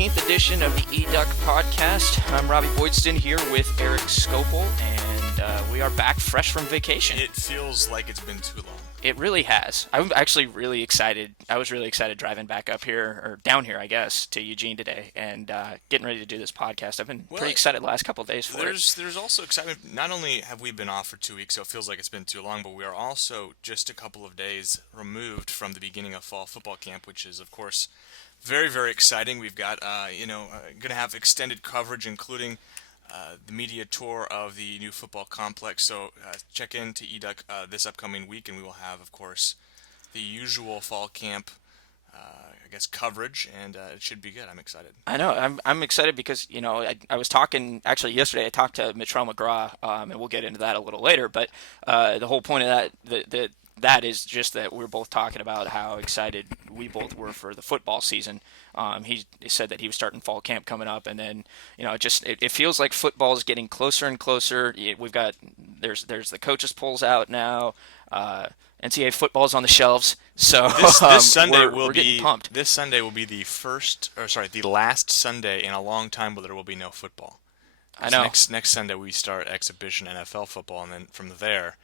13th edition of the eDuck podcast. I'm Robby Boydstun here with Erik Scopel, and we are back fresh from vacation. It feels like it's been too long. It really has. I'm actually really excited. I was really excited driving back up here, or down here, I guess, to Eugene today, and getting ready to do this podcast. I've been pretty excited the last couple of days for it. There's also excitement. Not only have we been off for 2 weeks, so it feels like it's been too long, but we are also just a couple of days removed from the beginning of fall football camp, which is, of course, very, very exciting. We've got, going to have extended coverage, including the media tour of the new football complex. So check in to eDuck this upcoming week, and we will have, of course, the usual fall camp, coverage, and it should be good. I'm excited. I know. I'm excited because, I was talking, actually yesterday I talked to Mitchell McGraw, and we'll get into that a little later, but the whole point of that is just that we're both talking about how excited we both were for the football season. He said that he was starting fall camp coming up, and then it feels like football is getting closer and closer. We've got there's the coaches polls out now. NCAA football's on the shelves, so this Sunday we're getting pumped. This Sunday will be the last Sunday in a long time where there will be no football. I know. Next Sunday we start exhibition NFL football, and then from there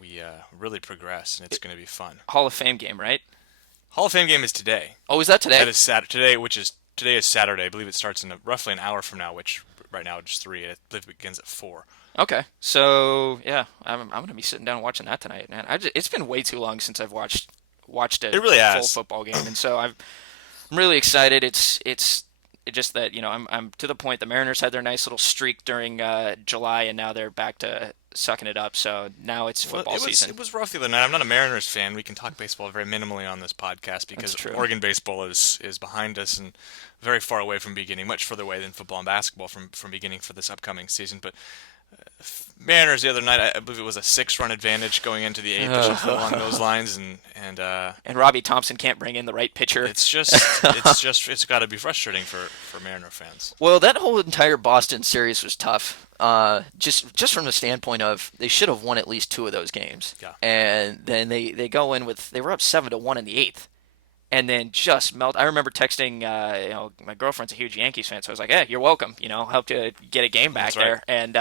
we really progress, and it's going to be fun. Hall of Fame game, right? Hall of Fame game is today. Oh, is that today? That is Saturday. Today is Saturday. I believe it starts in roughly an hour from now, which right now is just 3. I believe it begins at 4. Okay, so yeah, I'm gonna be sitting down and watching that tonight, man. It's been way too long since I've watched a full football game, and so I'm really excited. It's just that I'm to the point. The Mariners had their nice little streak during July, and now they're back to sucking it up. So now it's football season. It was rough the other night. I'm not a Mariners fan. We can talk baseball very minimally on this podcast because Oregon baseball is behind us and very far away from beginning, much further away than football and basketball from beginning for this upcoming season. But Mariners the other night, I believe it was a 6-run advantage going into the 8th or something along those lines, and Robbie Thompson can't bring in the right pitcher. It's got to be frustrating for Mariner fans. Well, that whole entire Boston series was tough. Just from the standpoint of they should have won at least 2 of those games. Yeah. And then they go in they were up 7-1 in the 8th. And then just melt. I remember texting, my girlfriend's a huge Yankees fan, so I was like, "Hey, you're welcome. Helped you get a game back there." And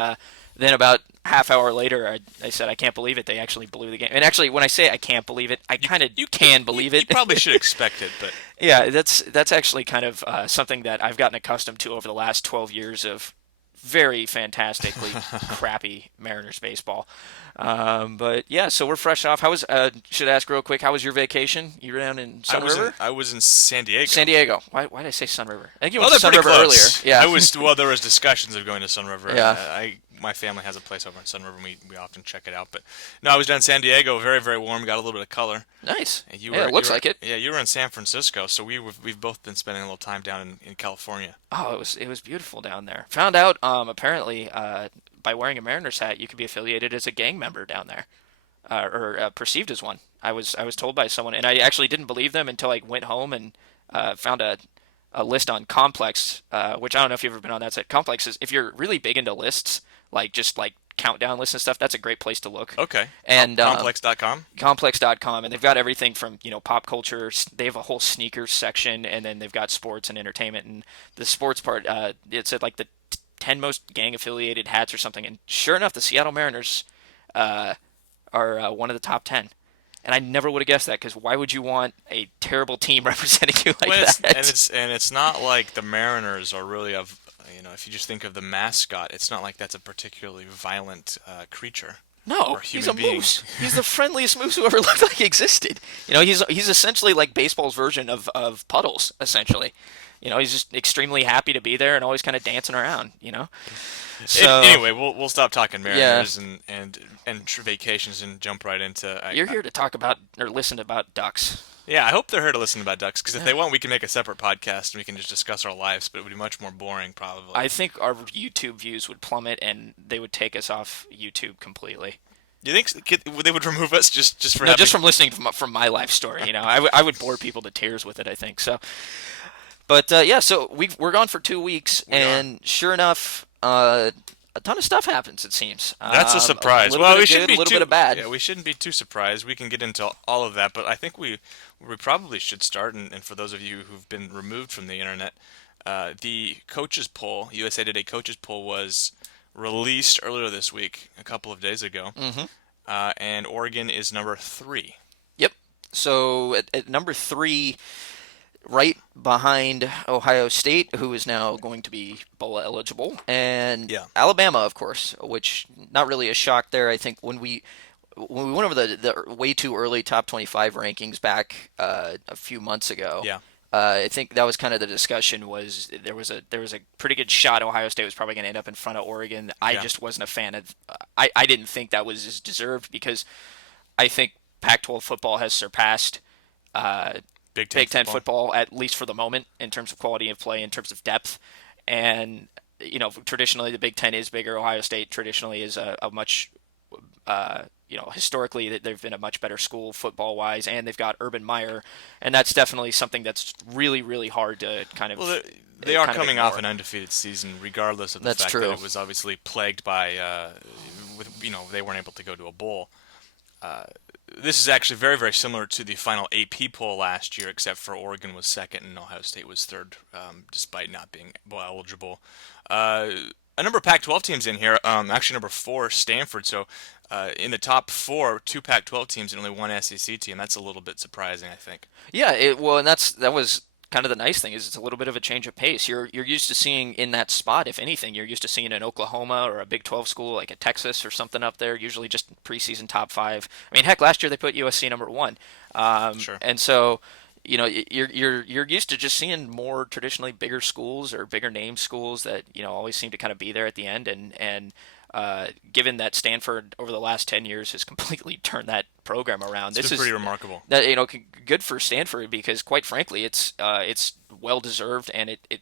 then about half hour later, I said, "I can't believe it. They actually blew the game." And actually, when I say I can't believe it, I kind of can believe it. You probably should expect it, but yeah, that's actually kind of something that I've gotten accustomed to over the last 12 years of very fantastically crappy Mariners baseball. But yeah, so we're fresh off. Should I ask real quick, how was your vacation? You were down in Sun River? I was in San Diego. San Diego. Why did I say Sun River? I think you went to Sun River earlier. Yeah. There was discussions of going to Sun River. Yeah. My family has a place over in Sun River, and we often check it out. But no, I was down in San Diego, very, very warm, got a little bit of color. Nice. It looks like it. Yeah, you were in San Francisco, so we've both been spending a little time down in California. Oh, it was beautiful down there. Found out apparently by wearing a Mariners hat, you could be affiliated as a gang member down there, or perceived as one. I was told by someone, and I actually didn't believe them until I went home and found a list on Complex, which I don't know if you've ever been on that site. Complex is, if you're really big into lists, like countdown lists and stuff, that's a great place to look. Okay. And Complex.com? Complex.com, and they've got everything from, pop culture. They have a whole sneakers section, and then they've got sports and entertainment. And the sports part, it said like the 10 most gang-affiliated hats or something. And sure enough, the Seattle Mariners are one of the top 10. And I never would have guessed that, because why would you want a terrible team representing you like that? And it's not like the Mariners are really if you just think of the mascot, it's not like that's a particularly violent creature. No, he's a moose. He's the friendliest moose who ever looked like he existed. He's essentially like baseball's version of Puddles, essentially. He's just extremely happy to be there and always kind of dancing around, So anyway, we'll stop talking Mariners and vacations and jump right into. You're here to talk about or listen about ducks. Yeah, I hope they're here to listen about ducks, because if they want, we can make a separate podcast and we can just discuss our lives, but it would be much more boring, probably. I think our YouTube views would plummet and they would take us off YouTube completely. You think they would remove us just for just from listening from my life story? I would bore people to tears with it, I think. So, but so we're gone for 2 weeks, and sure enough, a ton of stuff happens, it seems. That's a surprise. We shouldn't be a little bit of bad. Yeah, we shouldn't be too surprised. We can get into all of that, but I think we probably should start. And for those of you who've been removed from the internet, The coaches poll, USA Today coaches poll, was released earlier this week, a couple of days ago, Mm-hmm. and Oregon is number 3. Yep. So at number 3, right behind Ohio State, who is now going to be bowl eligible, and Yeah. Alabama, of course, which not really a shock there. I think when we went over the way too early top 25 rankings back a few months ago, Yeah. I think that was kind of the discussion. Was there was a pretty good shot Ohio State was probably going to end up in front of Oregon. I Yeah. just wasn't a fan of. I didn't think that was as deserved because I think Pac-12 football has surpassed Big Ten Big Ten football. football, at least for the moment, in terms of quality of play, in terms of depth. And, traditionally the Big Ten is bigger. Ohio State traditionally is a much, historically they've been a much better school football wise, and they've got Urban Meyer, and that's definitely something that's really, really hard to kind of. Well, they are kind of coming off ignore. an undefeated season, regardless of the That's fact true. that it was obviously plagued by, they weren't able to go to a bowl. This is actually very, very similar to the final AP poll last year, except for Oregon was second and Ohio State was third, despite not being bowl eligible. Uh, a number of Pac-12 teams in here. Actually, number 4, Stanford. So, in the top 4, 2 Pac-12 teams and only 1 SEC team. That's a little bit surprising, I think. Yeah, and that was kind of the nice thing is it's a little bit of a change of pace. You're used to seeing in that spot, if anything, you're used to seeing an Oklahoma or a Big 12 school like a Texas or something up there. Usually just preseason top 5. I mean, heck, last year they put USC number 1, Sure. and so you're used to just seeing more traditionally bigger schools or bigger name schools that always seem to kind of be there at the end and given that Stanford over the last 10 years has completely turned that program around. It's This been is pretty remarkable. that good for Stanford because quite frankly it's well deserved and it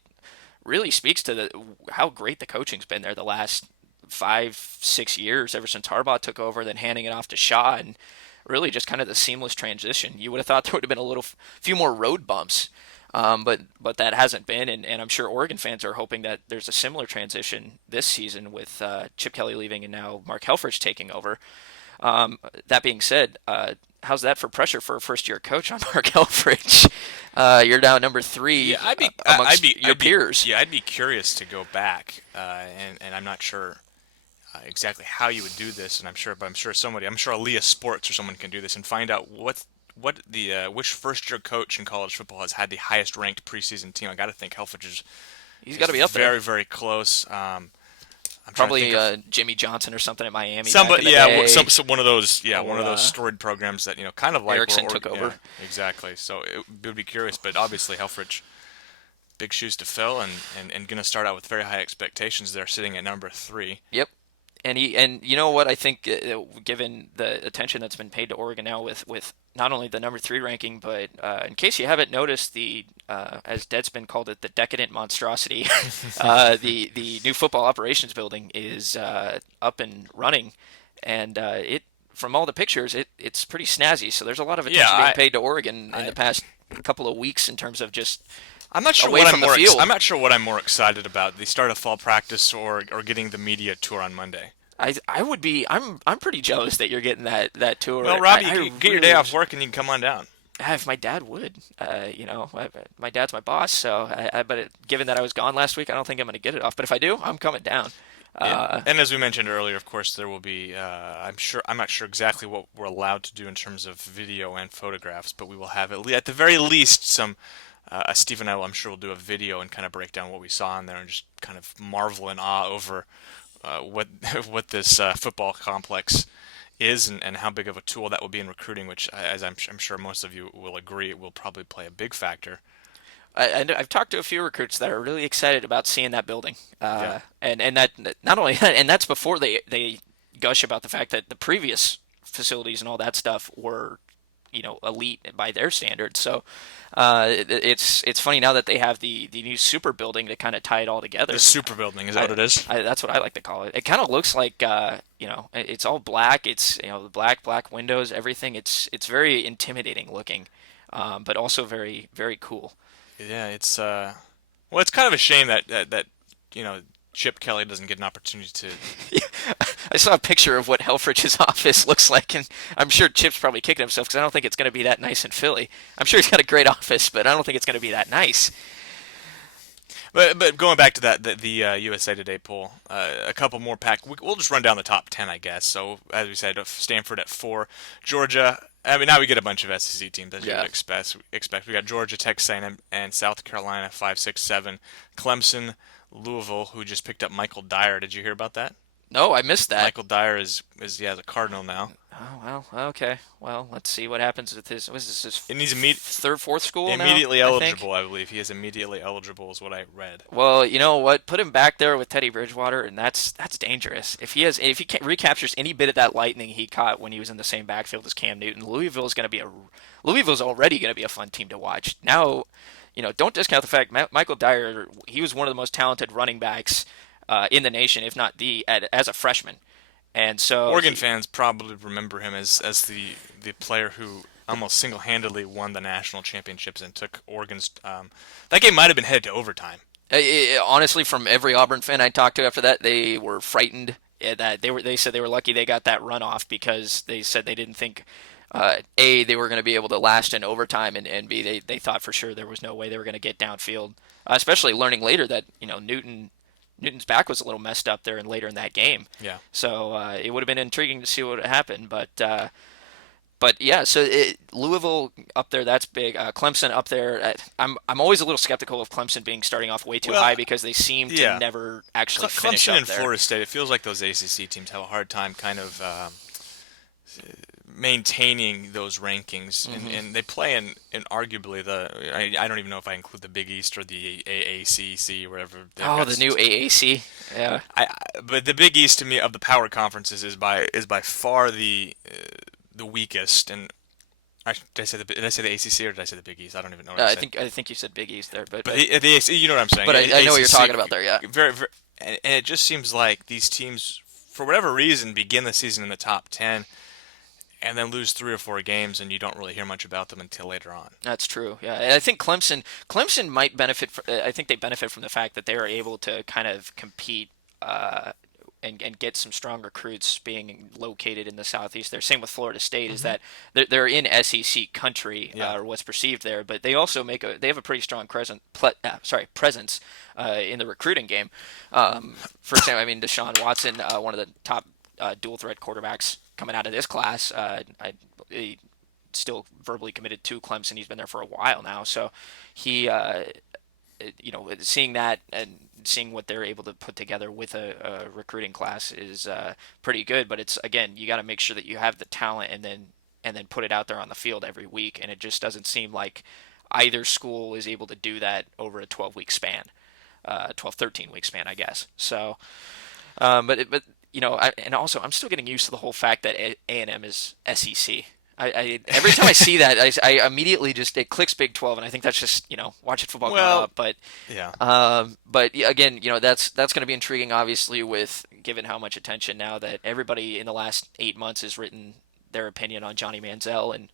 really speaks to the how great the coaching's been there the last 5-6 years ever since Harbaugh took over, then handing it off to Shaw and really just kind of the seamless transition. You would have thought there would have been a few more road bumps, but that hasn't been, and I'm sure Oregon fans are hoping that there's a similar transition this season with Chip Kelly leaving and now Mark Helfrich taking over. That being said, how's that for pressure for a first-year coach on Mark Helfrich? You're now number 3 Yeah, amongst your peers. Yeah, I'd be curious to go back, and I'm not sure exactly how you would do this, and I'm sure Aaliyah Sports or someone can do this and find out what the which first year coach in college football has had the highest ranked preseason team. I got to think Helfrich He's is got to be up there. very, very close. I'm trying to Probably think of Jimmy Johnson or something at Miami. somebody, back in the yeah, day. one of those, Or, one of those storied programs that kind of like Erickson where took over. Yeah, exactly. So it would be curious, but obviously Helfrich, big shoes to fill, and going to start out with very high expectations. They're sitting at number 3. Yep. And you know what I think, given the attention that's been paid to Oregon now with not only the number 3 ranking, but in case you haven't noticed, the as Deadspin called it, the decadent monstrosity, the new football operations building is up and running, and it from all the pictures it's pretty snazzy. So there's a lot of attention being paid to Oregon in the past couple of weeks in terms of just I'm not sure away what from the field. I'm not sure what I'm more excited about: the start of fall practice or getting the media tour on Monday. I would be I'm pretty jealous that you're getting that tour. Well, Robbie, I you get your day off work and you can come on down. If my dad would, my dad's my boss. So, given that I was gone last week, I don't think I'm going to get it off. But if I do, I'm coming down. Yeah. And as we mentioned earlier, of course, there will be. I'm not sure exactly what we're allowed to do in terms of video and photographs, but we will have at the very least some. Steve and I, I'm sure, will do a video and kind of break down what we saw in there and just kind of marvel in awe over what what this football complex is and how big of a tool that will be in recruiting, which, as I'm sure most of you will agree, it will probably play a big factor. I've talked to a few recruits that are really excited about seeing that building, Yeah. and that not only that, and that's before they gush about the fact that the previous facilities and all that stuff were elite by their standards. So it's funny now that they have the new super building to kind of tie it all together. The super building, is that what it is? That's what I like to call it. It kind of looks like it's all black. It's the black windows, everything. It's very intimidating looking, but also very, very cool. Yeah, it's well, it's kind of a shame that Chip Kelly doesn't get an opportunity to. I saw a picture of what Helfrich's office looks like, and I'm sure Chip's probably kicking himself because I don't think it's going to be that nice in Philly. I'm sure he's got a great office, but I don't think it's going to be that nice. But going back to that the USA Today poll, a couple more we'll just run down the top 10, I guess. So as we said, Stanford at 4, Georgia. I mean, now we get a bunch of SEC teams as you would Yeah. expect. We got Georgia, Texas A&M, and South Carolina 5, 6, 7. Clemson, Louisville, who just picked up Michael Dyer. Did you hear about that? No, I missed that. Michael Dyer is a Cardinal now, Oh well, okay. Well, let's see what happens with his. Was this his and he's third, fourth school now? immediately I think. eligible. I believe he is immediately eligible, is what I read. Well, you know what? Put him back there with Teddy Bridgewater, and that's dangerous. If he recaptures any bit of that lightning he caught when he was in the same backfield as Cam Newton, Louisville's already going to be a fun team to watch. Now, don't discount the fact Michael Dyer. He was one of the most talented running backs in the nation, if not as a freshman. And so Oregon fans probably remember him as the player who almost single-handedly won the national championships and took Oregon's. That game might have been headed to overtime. Honestly, from every Auburn fan I talked to after that, they were frightened. That they said they were lucky they got that runoff because they said they didn't think A, they were going to be able to last in overtime, and B, they thought for sure there was no way they were going to get downfield. Especially learning later that Newton's back was a little messed up there and later in that game. Yeah. So it would have been intriguing to see what would happen, but yeah, so Louisville up there, that's big. Clemson up there, I'm always a little skeptical of Clemson being starting off way too Well, high because they seem to yeah. never actually finish Clemson up and there. Florida State. It feels like those ACC teams have a hard time kind of maintaining those rankings, and they play in arguably I don't even know if I include the Big East or the AACC or whatever. Oh, the new AAC. Yeah. But the Big East to me of the power conferences is by far the weakest. And did I say the ACC or did I say the Big East? I don't even know what I said. I think you said Big East there, but But the AC, you know what I'm saying. but I know what you're ACC talking about there. Yeah. Very, very, and it just seems like these teams, for whatever reason, begin the season in the top 10 and then lose 3 or 4 games, and you don't really hear much about them until later on. That's true. Yeah, and I think Clemson might benefit. I think they benefit from the fact that they are able to kind of compete and get some strong recruits being located in the southeast. There, same with Florida State, is that they're in SEC country Yeah. or what's perceived there, but they also they have a pretty strong presence in the recruiting game. For example, I mean Deshaun Watson, one of the top dual threat quarterbacks coming out of this class. He still verbally committed to Clemson. He's been there for a while now, so he, seeing that and seeing what they're able to put together with a recruiting class is pretty good. But it's again, you got to make sure that you have the talent and then put it out there on the field every week, and it just doesn't seem like either school is able to do that over a 12-week span, 13-week span, I guess. So, but and also I'm still getting used to the whole fact that A&M is SEC. Every time I see that, I immediately just it clicks Big 12, and I think that's just watching football growing Well, up. But yeah. but yeah, again, that's going to be intriguing, obviously, with given how much attention now that everybody in the last 8 months has written their opinion on Johnny Manziel and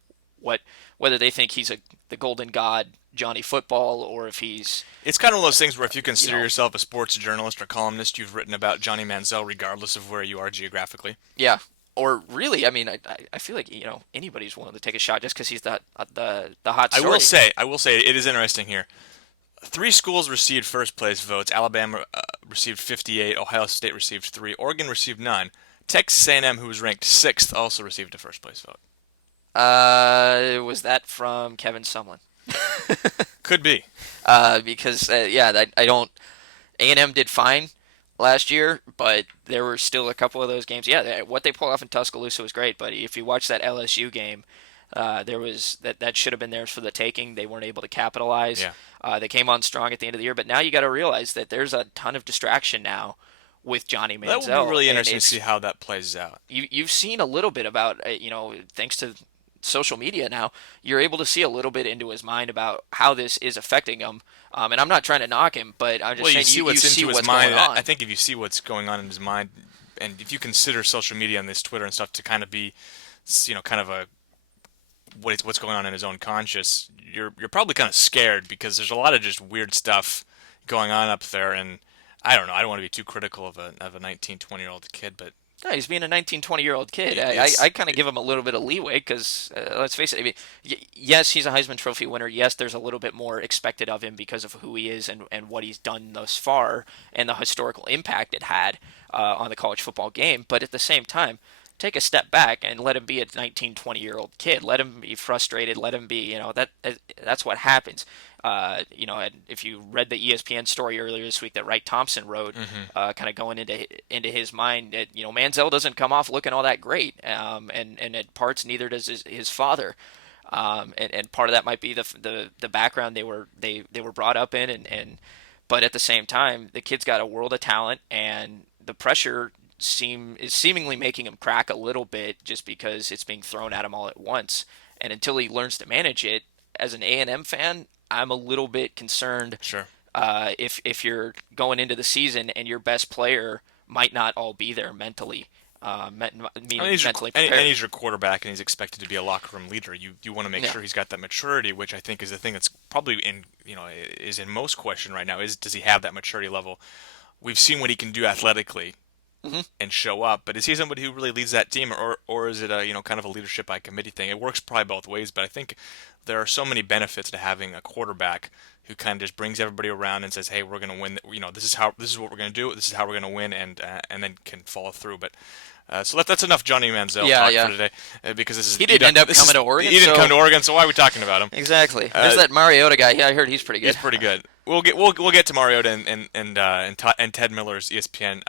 whether they think he's the golden god Johnny Football or if he's It's kind of one of those things where if you consider know. yourself a sports journalist or columnist, you've written about Johnny Manziel regardless of where you are geographically. Yeah. Or really, I mean, I feel like anybody's willing to take a shot just because he's the hot I story. will say, it is interesting here. 3 schools received first place votes. Alabama received 58. Ohio State received 3. Oregon received none. Texas A&M, who was ranked 6th, also received a first place vote. Was that from Kevin Sumlin? Could be. Because I don't. A&M did fine last year, but there were still a couple of those games. Yeah, what they pulled off in Tuscaloosa was great, but if you watch that LSU game, there was that should have been theirs for the taking. They weren't able to capitalize. Yeah. They came on strong at the end of the year, but now you got to realize that there's a ton of distraction now with Johnny Manziel. That would be really and interesting to see how that plays out. you've seen a little bit about thanks to social media now, you're able to see a little bit into his mind about how this is affecting him. And I'm not trying to knock him, but I'm just saying you see what's his mind. going on. I think if you see what's going on in his mind, and if you consider social media and this Twitter and stuff to kind of be, kind of a what's going on in his own conscious, you're probably kind of scared because there's a lot of just weird stuff going on up there, and I don't know. I don't want to be too critical of a 19, 20-year-old kid, but No, he's being a 19, 20-year-old kid. I It's kind of give him a little bit of leeway because, let's face it, I mean, yes, he's a Heisman Trophy winner. Yes, there's a little bit more expected of him because of who he is and what he's done thus far and the historical impact it had on the college football game. But at the same time, take a step back and let him be a 19, 20-year-old kid. Let him be frustrated. Let him be, that's what happens. And if you read the ESPN story earlier this week that Wright Thompson wrote, hmm kind of going into his mind that Manziel doesn't come off looking all that great, and at parts neither does his father, and part of that might be the background they were brought up in, and but at the same time the kid's got a world of talent, and the pressure is seemingly making him crack a little bit just because it's being thrown at him all at once, and until he learns to manage it, as an A&M fan, I'm a little bit concerned Sure. if you're going into the season and your best player might not all be there mentally, I mean, meaning mentally prepared. he's your quarterback, and he's expected to be a locker room leader. You want to make Yeah. sure he's got that maturity, which I think is the thing that's probably is in most question right now. Is does he have that maturity level? We've seen what he can do athletically Hmm. and show up, but is he somebody who really leads that team, or is it a kind of a leadership by committee thing? It works probably both ways, but I think there are so many benefits to having a quarterback who kind of just brings everybody around and says, "Hey, we're going to win. This is what we're going to do. This is how we're going to win," and then can follow through. But so that's enough Johnny Manziel Yeah, talk for yeah. today, because this is He didn't end up this coming is, to Oregon, he didn't so come to Oregon, so why are we talking about him? exactly. There's that Mariota guy. Yeah, I heard he's pretty He's good. pretty good. We'll get to Mariota and Ted Miller's ESPN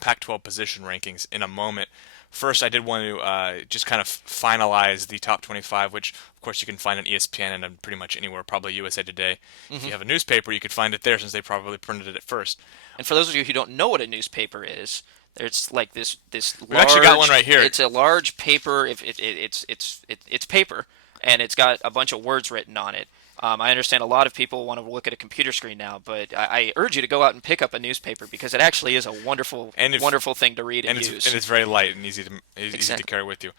Pac-12 position rankings in a moment. First, I did want to just kind of finalize the top 25, which of course you can find on ESPN and on pretty much anywhere, probably USA Today. If Hmm. you have a newspaper, you could find it there since they probably printed it first. And for those of you who don't know what a newspaper is, there's like this We've actually got one large. right here. It's a large paper. If it's paper, and it's got a bunch of words written on it. I understand a lot of people want to look at a computer screen now, but I urge you to go out and pick up a newspaper because it actually is a wonderful, And if wonderful thing to read and and use. it's very light and easy to Exactly. carry with you.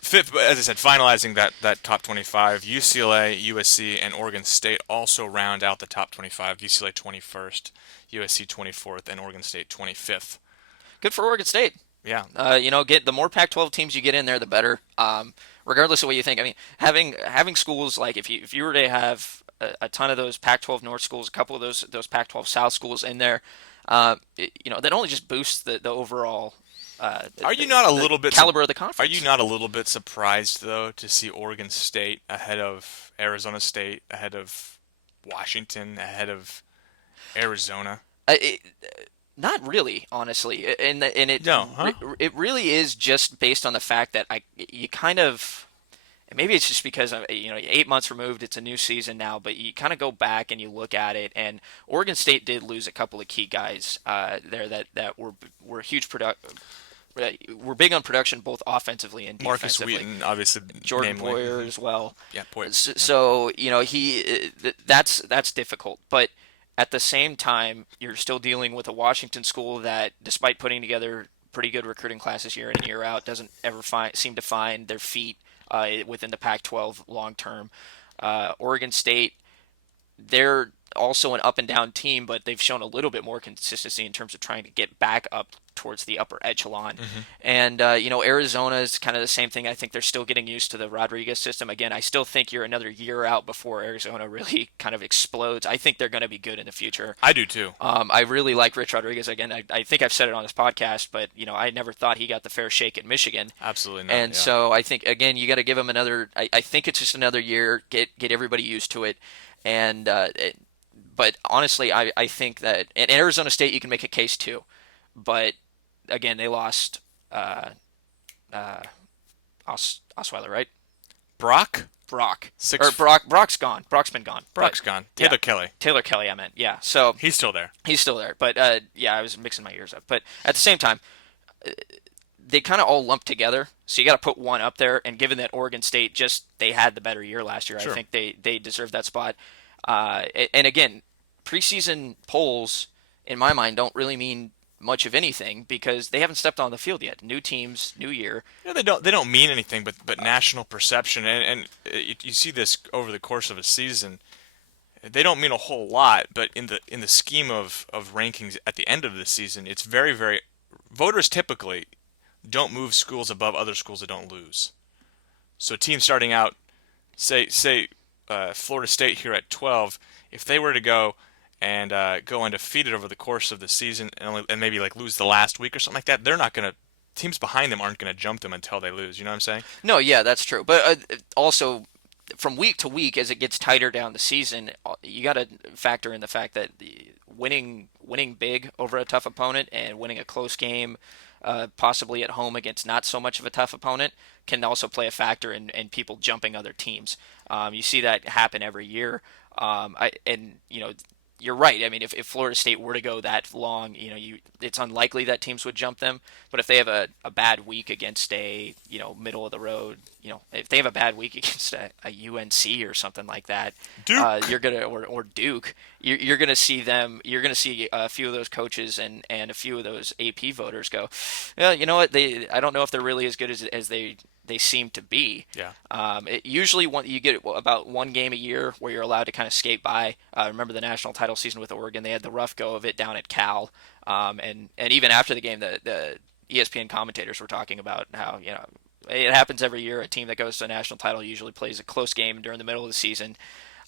Fifth, as I said, finalizing that top 25, UCLA, USC, and Oregon State also round out the top 25. UCLA 21st, USC 24th, and Oregon State 25th. Good for Oregon State. Yeah, Get the more Pac-12 teams you get in there, the better. Regardless of what you think. I mean, having schools like if you were to have a ton of those Pac-12 North schools, a couple of those Pac-12 South schools in there, that only just boosts the overall are you not a the little bit caliber of the are conference. you not a little bit surprised though to see Oregon State ahead of Arizona State, ahead of Washington, ahead of Arizona? It, not really, honestly, and No, huh? it really is just based on the fact that you kind of. And maybe it's just because 8 months removed, it's a new season now. But you kind of go back and you look at it, and Oregon State did lose a couple of key guys there that were huge were big on production both offensively and Marcus defensively. Wheaton, obviously, Jordan namely. Poyer as well. Yeah, Poyer. So that's difficult, but at the same time, you're still dealing with a Washington school that, despite putting together pretty good recruiting classes year in and year out, doesn't ever seem to find their feet within the Pac-12 long term. Oregon State, they're also an up and down team, but they've shown a little bit more consistency in terms of trying to get back up towards the upper echelon. hmm And Arizona is kind of the same thing. I think they're still getting used to the Rodriguez system. Again, I still think you're another year out before Arizona really kind of explodes. I think they're going to be good in the future. I do too. I really like Rich Rodriguez. Again, I think I've said it on this podcast, but I never thought he got the fair shake at Michigan. Absolutely not. And Yeah. so I think again you got to give him another. I think it's just another year. Get everybody used to it, and but honestly, I think that in Arizona State you can make a case too, but again they lost uh, Osweiler, right? Brock? Brock or Six. Brock's gone. Brock's been gone. Brock's But, gone. yeah, Taylor Kelly. Taylor Kelly. I meant yeah. So He's still there. he's still there, but yeah, I was mixing my ears up. But at the same time, they kind of all lump together. So you got to put one up there. And given that Oregon State they had the better year last year, I Sure. think they deserve that spot. And again, preseason polls in my mind don't really mean much of anything because they haven't stepped on the field yet. New teams, new year. They don't mean anything, but national perception, you see this over the course of a season. They don't mean a whole lot, but in the scheme of rankings at the end of the season, it's very, very voters typically don't move schools above other schools that don't lose. So teams starting out, say Florida State here at 12, if they were to go undefeated over the course of the season and maybe like lose the last week or something like that, they're not gonna. Teams behind them aren't gonna jump them until they lose. You know what I'm saying? No, yeah, that's true. But also, from week to week, as it gets tighter down the season, you got to factor in the fact that winning big over a tough opponent and winning a close game, possibly at home against not so much of a tough opponent, can also play a factor in people jumping other teams. You see that happen every year. And you're right. I mean, if Florida State were to go that long, it's unlikely that teams would jump them. But if they have a bad week against a middle of the road, if they have a bad week against a UNC or something like that, Duke. you're gonna or Duke, you're gonna see them. You're gonna see a few of those coaches and a few of those AP voters go, well, you know what? I don't know if they're really as good as they seem to be. Yeah. Usually, you get about one game a year where you're allowed to kind of skate by. Remember the national title season with Oregon? They had the rough go of it down at Cal, and even after the game, the ESPN commentators were talking about how it happens every year. A team that goes to a national title usually plays a close game during the middle of the season.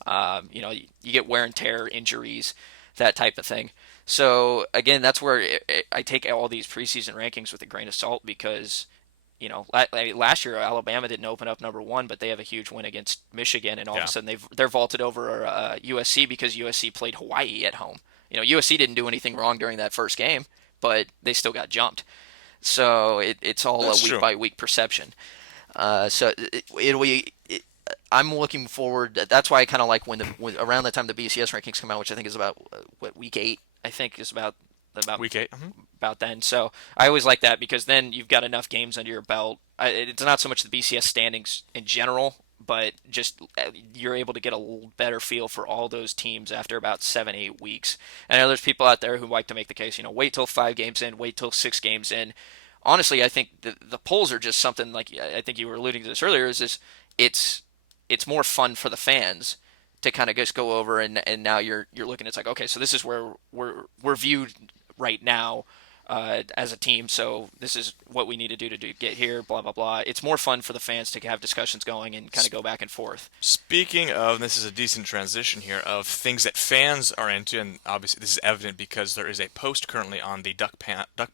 You get wear and tear, injuries, that type of thing. So again, that's where I take all these preseason rankings with a grain of salt because last year Alabama didn't open up number one, but they have a huge win against Michigan, and all of Yeah. a sudden they're vaulted over USC because USC played Hawaii at home. USC didn't do anything wrong during that first game, but they still got jumped. So it's all a That's week true. by week perception. So it'll be. I'm looking forward. That's why I kind of like when around the time the BCS rankings come out, which I think is about week 8. I think is about Week 8. about then. So I always like that because then you've got enough games under your belt. It's not so much the BCS standings in general, but just you're able to get a better feel for all those teams after about 7-8 weeks. And I know there's people out there who like to make the case, wait till 5 games in, wait till 6 games in. Honestly, I think the polls are just something like I think you were alluding to this earlier. It's more fun for the fans to kind of just go over and now you're looking. It's like, okay, so this is where we're viewed right now as a team. So this is what we need to do get here. Blah blah blah. It's more fun for the fans to have discussions going and kind of go back and forth. Speaking of, this is a decent transition here of things that fans are into, and obviously this is evident because there is a post currently on the Duck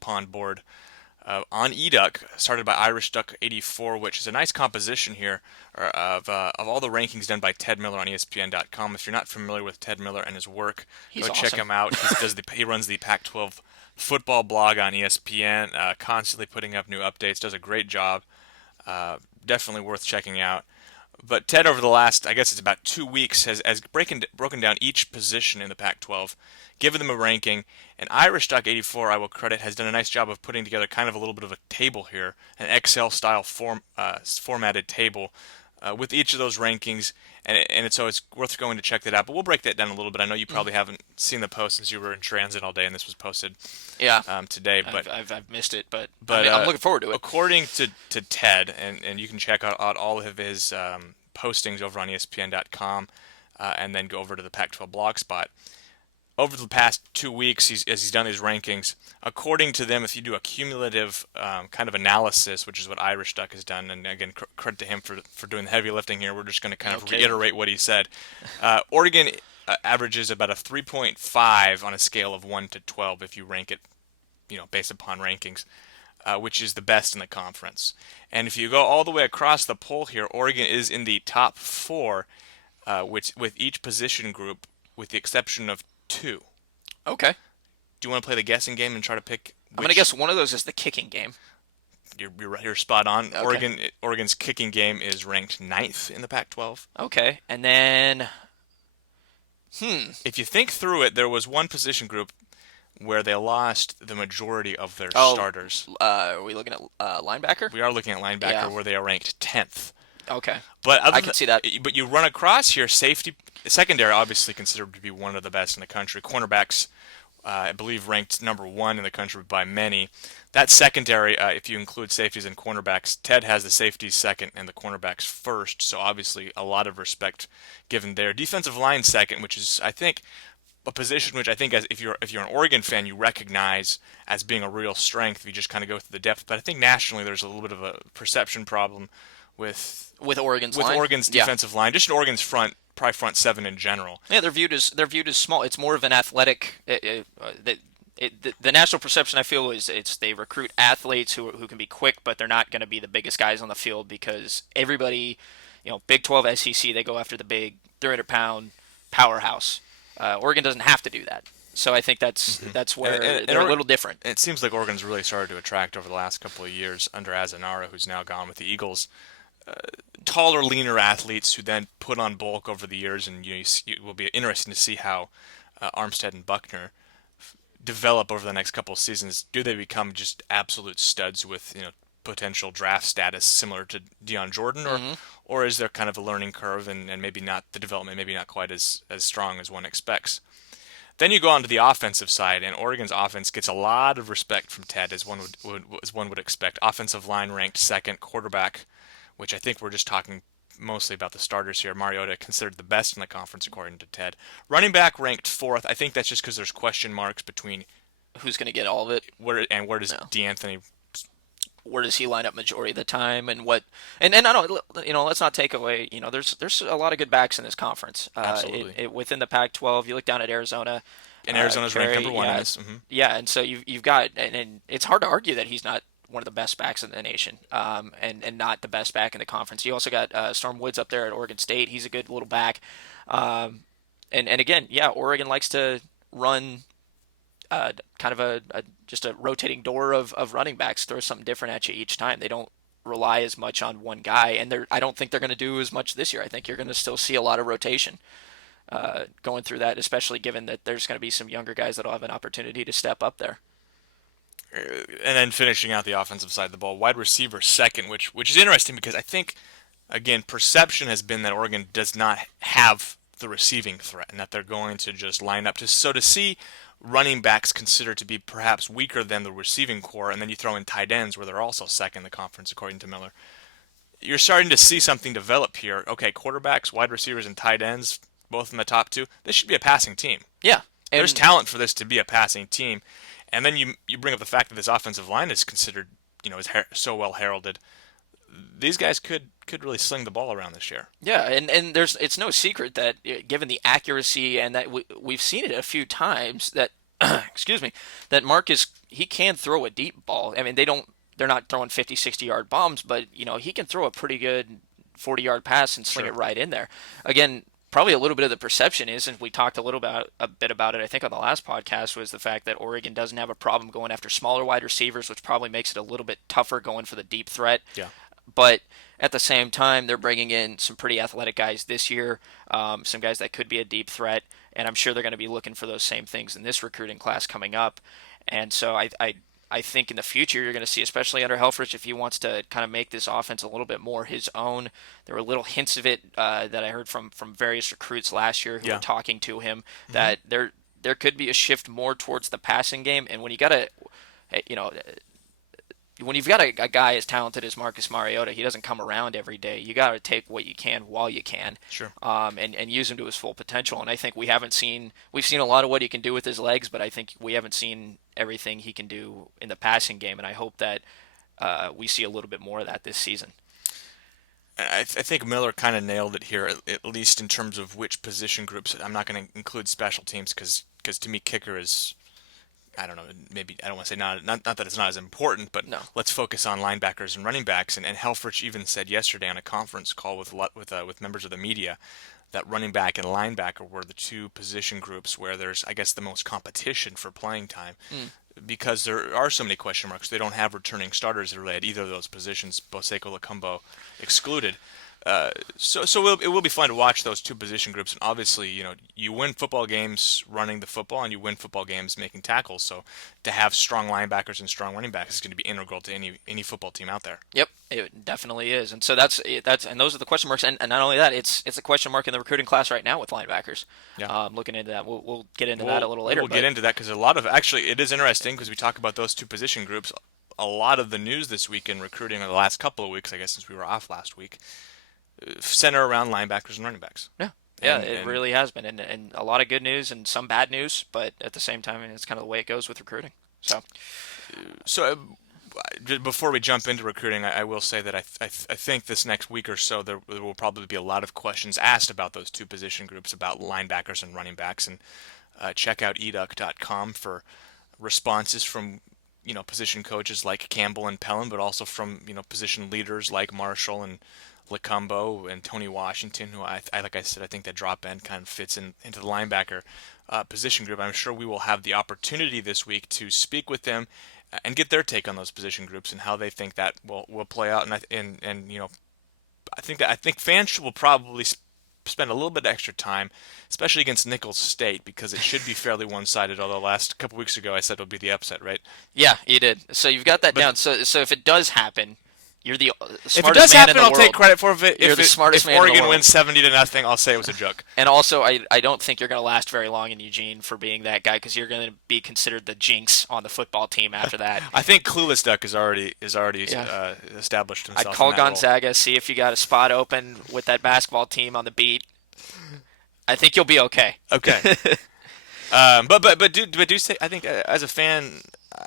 Pond board on eDuck, started by Irish Duck 84, which is a nice composition here of all the rankings done by Ted Miller on ESPN.com. If you're not familiar with Ted Miller and his work, He's go check awesome. him out. He runs the Pac-12 football blog on ESPN, constantly putting up new updates. Does a great job. Definitely worth checking out. But Ted, over the last, I guess it's about 2 weeks, has broken down each position in the Pac-12, given them a ranking. And Irish Duck 84, I will credit, has done a nice job of putting together kind of a little bit of a table here, an Excel-style formatted table with each of those rankings. So it's worth going to check that out. But we'll break that down a little bit. I know you probably haven't seen the post since you were in transit all day, and this was posted Yeah, today. I've missed it, but But I'm looking forward to it. according to Ted, and you can check out all of his postings over on ESPN.com, and then go over to the Pac-12 blog spot. Over the past 2 weeks, as he's done his rankings, according to them, if you do a cumulative kind of analysis, which is what Irish Duck has done, and again, credit to him for doing the heavy lifting here, we're just going to kind No of kidding. reiterate what he said. Oregon averages about a 3.5 on a scale of 1 to 12 if you rank it, based upon rankings, which is the best in the conference. And if you go all the way across the poll here, Oregon is in the top 4, which with each position group, with the exception of 2. Okay, Do you want to play the guessing game and try to pick I'm gonna which? guess one of those is the kicking game. You're spot on. Okay. Oregon's kicking game is ranked ninth in the Pac-12. Okay, and then If you think through it, there was one position group where they lost the majority of their oh, starters. are we looking at linebacker? We are looking at linebacker Yeah. where they are ranked 10th. Okay, But I can see that. but you run across here safety secondary, obviously considered to be one of the best in the country. Cornerbacks, I believe, ranked number 1 in the country by many. That secondary, if you include safeties and cornerbacks, Ted has the safeties second and the cornerbacks first. So obviously a lot of respect given there. Defensive line second, which is I think a position which I think, as if you're an Oregon fan, you recognize as being a real strength if you just kind of go through the depth. But I think nationally there's a little bit of a perception problem with With Oregon's with line, Oregon's yeah. defensive line, just in Oregon's probably front seven in general. Yeah, they're viewed as small. It's more of an athletic. The national perception I feel is it's they recruit athletes who can be quick, but they're not going to be the biggest guys on the field because everybody, Big 12 SEC, they go after the big 300-pound powerhouse. Oregon doesn't have to do that, so I think that's And, where and, they're a and little different. it seems like Oregon's really started to attract over the last couple of years under Azanara, who's now gone with the Eagles. Taller, leaner athletes who then put on bulk over the years, and it will be interesting to see how Armstead and Buckner develop over the next couple of seasons. Do they become just absolute studs with potential draft status similar to Deion Jordan, or is there kind of a learning curve and maybe not the development maybe not quite as strong as one expects? Then you go on to the offensive side, and Oregon's offense gets a lot of respect from Ted, as one would expect. Offensive line ranked second, quarterback, which I think we're just talking mostly about the starters here. Mariota considered the best in the conference according to Ted. Running back ranked fourth. I think that's just because there's question marks between Who's going to get all of it? where does No. D'Anthony. Where does he line up majority of the time, and what? And I don't, let's not take away. There's a lot of good backs in this conference. Absolutely. Within the Pac-12, you look down at Arizona. And Arizona's ranked Carey, number one in yeah, this. yeah, and so you've got, and it's hard to argue that he's not one of the best backs in the nation, and not the best back in the conference. You also got Storm Woods up there at Oregon State. He's a good little back, and again, yeah, Oregon likes to run kind of just a rotating door of running backs, throw something different at you each time. They don't rely as much on one guy, and I don't think they're going to do as much this year. I think you're going to still see a lot of rotation going through that, especially given that there's going to be some younger guys that'll have an opportunity to step up there. And then finishing out the offensive side of the ball, wide receiver second, which is interesting because I think, again, perception has been that Oregon does not have the receiving threat and that they're going to just line up. To see running backs considered to be perhaps weaker than the receiving core, and then you throw in tight ends where they're also second in the conference according to Miller. You're starting to see something develop here. Okay, quarterbacks, wide receivers, and tight ends, both in the top two. This should be a passing team. Yeah, There's and talent for this to be a passing team. And then you bring up the fact that this offensive line is considered, is so well heralded. These guys could really sling the ball around this year. yeah, and it's no secret that given the accuracy and that we've seen it a few times that excuse me, that Marcus, he can throw a deep ball. I mean, they're not throwing 50, 60-yard bombs, but he can throw a pretty good 40-yard pass and sling Sure. it right in there. Again, probably a little bit of the perception is, and we talked a bit about it, I think on the last podcast, was the fact that Oregon doesn't have a problem going after smaller wide receivers, which probably makes it a little bit tougher going for the deep threat. Yeah. But at the same time, they're bringing in some pretty athletic guys this year, some guys that could be a deep threat, and I'm sure they're going to be looking for those same things in this recruiting class coming up. And so I think in the future you're going to see, especially under Helfrich, if he wants to kind of make this offense a little bit more his own. There were little hints of it that I heard from various recruits last year who Yeah. were talking to him that there could be a shift more towards the passing game. And when you got to, you know, when you've got a guy as talented as Marcus Mariota, he doesn't come around every day. You got to take what you can while you can, Sure. and use him to his full potential. And I think we've seen a lot of what he can do with his legs, but I think we haven't seen everything he can do in the passing game. And I hope that we see a little bit more of that this season. I think Miller kind of nailed it here, at least in terms of which position groups. I'm not going to include special teams because to me kicker is, I don't know, maybe I don't want to say not that it's not as important, but No. let's focus on linebackers and running backs. And Helfrich even said yesterday on a conference call with members of the media that running back and linebacker were the two position groups where there's, I guess, the most competition for playing time. Because there are so many question marks. They don't have returning starters really at either of those positions, Boseko Lacumbo excluded. It will be fun to watch those two position groups, and obviously, you win football games running the football, and you win football games making tackles. So, to have strong linebackers and strong running backs is going to be integral to any football team out there. Yep, it definitely is. And so that's and those are the question marks. And not only that, it's a question mark in the recruiting class right now with linebackers. Yeah. Looking into that, we'll get into that a little later. We'll get into that because a lot of actually it is interesting because we talk about those two position groups. A lot of the news this week in recruiting, or the last couple of weeks, I guess, since we were off last week, center around linebackers and running backs. Yeah, Yeah, And it really has been, and a lot of good news and some bad news, but at the same time, it's kind of the way it goes with recruiting. So, so just before we jump into recruiting, I will say that I think this next week or so there will probably be a lot of questions asked about those two position groups, about linebackers and running backs, and check out eDuck.com for responses from position coaches like Campbell and Pellin, but also from position leaders like Marshall and Lacumbo and Tony Washington, who like I said, I think that drop end kind of fits into the linebacker position group. I'm sure we will have the opportunity this week to speak with them and get their take on those position groups and how they think that will play out. And I think fans will probably spend a little bit extra time, especially against Nicholls State, because it should be fairly one-sided. Although last couple weeks ago I said it would be the upset, right? yeah, you did. So you've got that But down. So if it does happen, you're the if it smartest does man in happen, the I'll world. take credit for it. You're the smartest If man in the Oregon world. wins 70-0, I'll say it was a joke. And also, I don't think you're going to last very long in Eugene for being that guy because you're going to be considered the jinx on the football team after that. I think Clueless Duck is already Yeah. established I'd himself in call that role. Gonzaga, see if you got a spot open with that basketball team on the beat. I think you'll be okay. Okay. But do say, I think as a fan,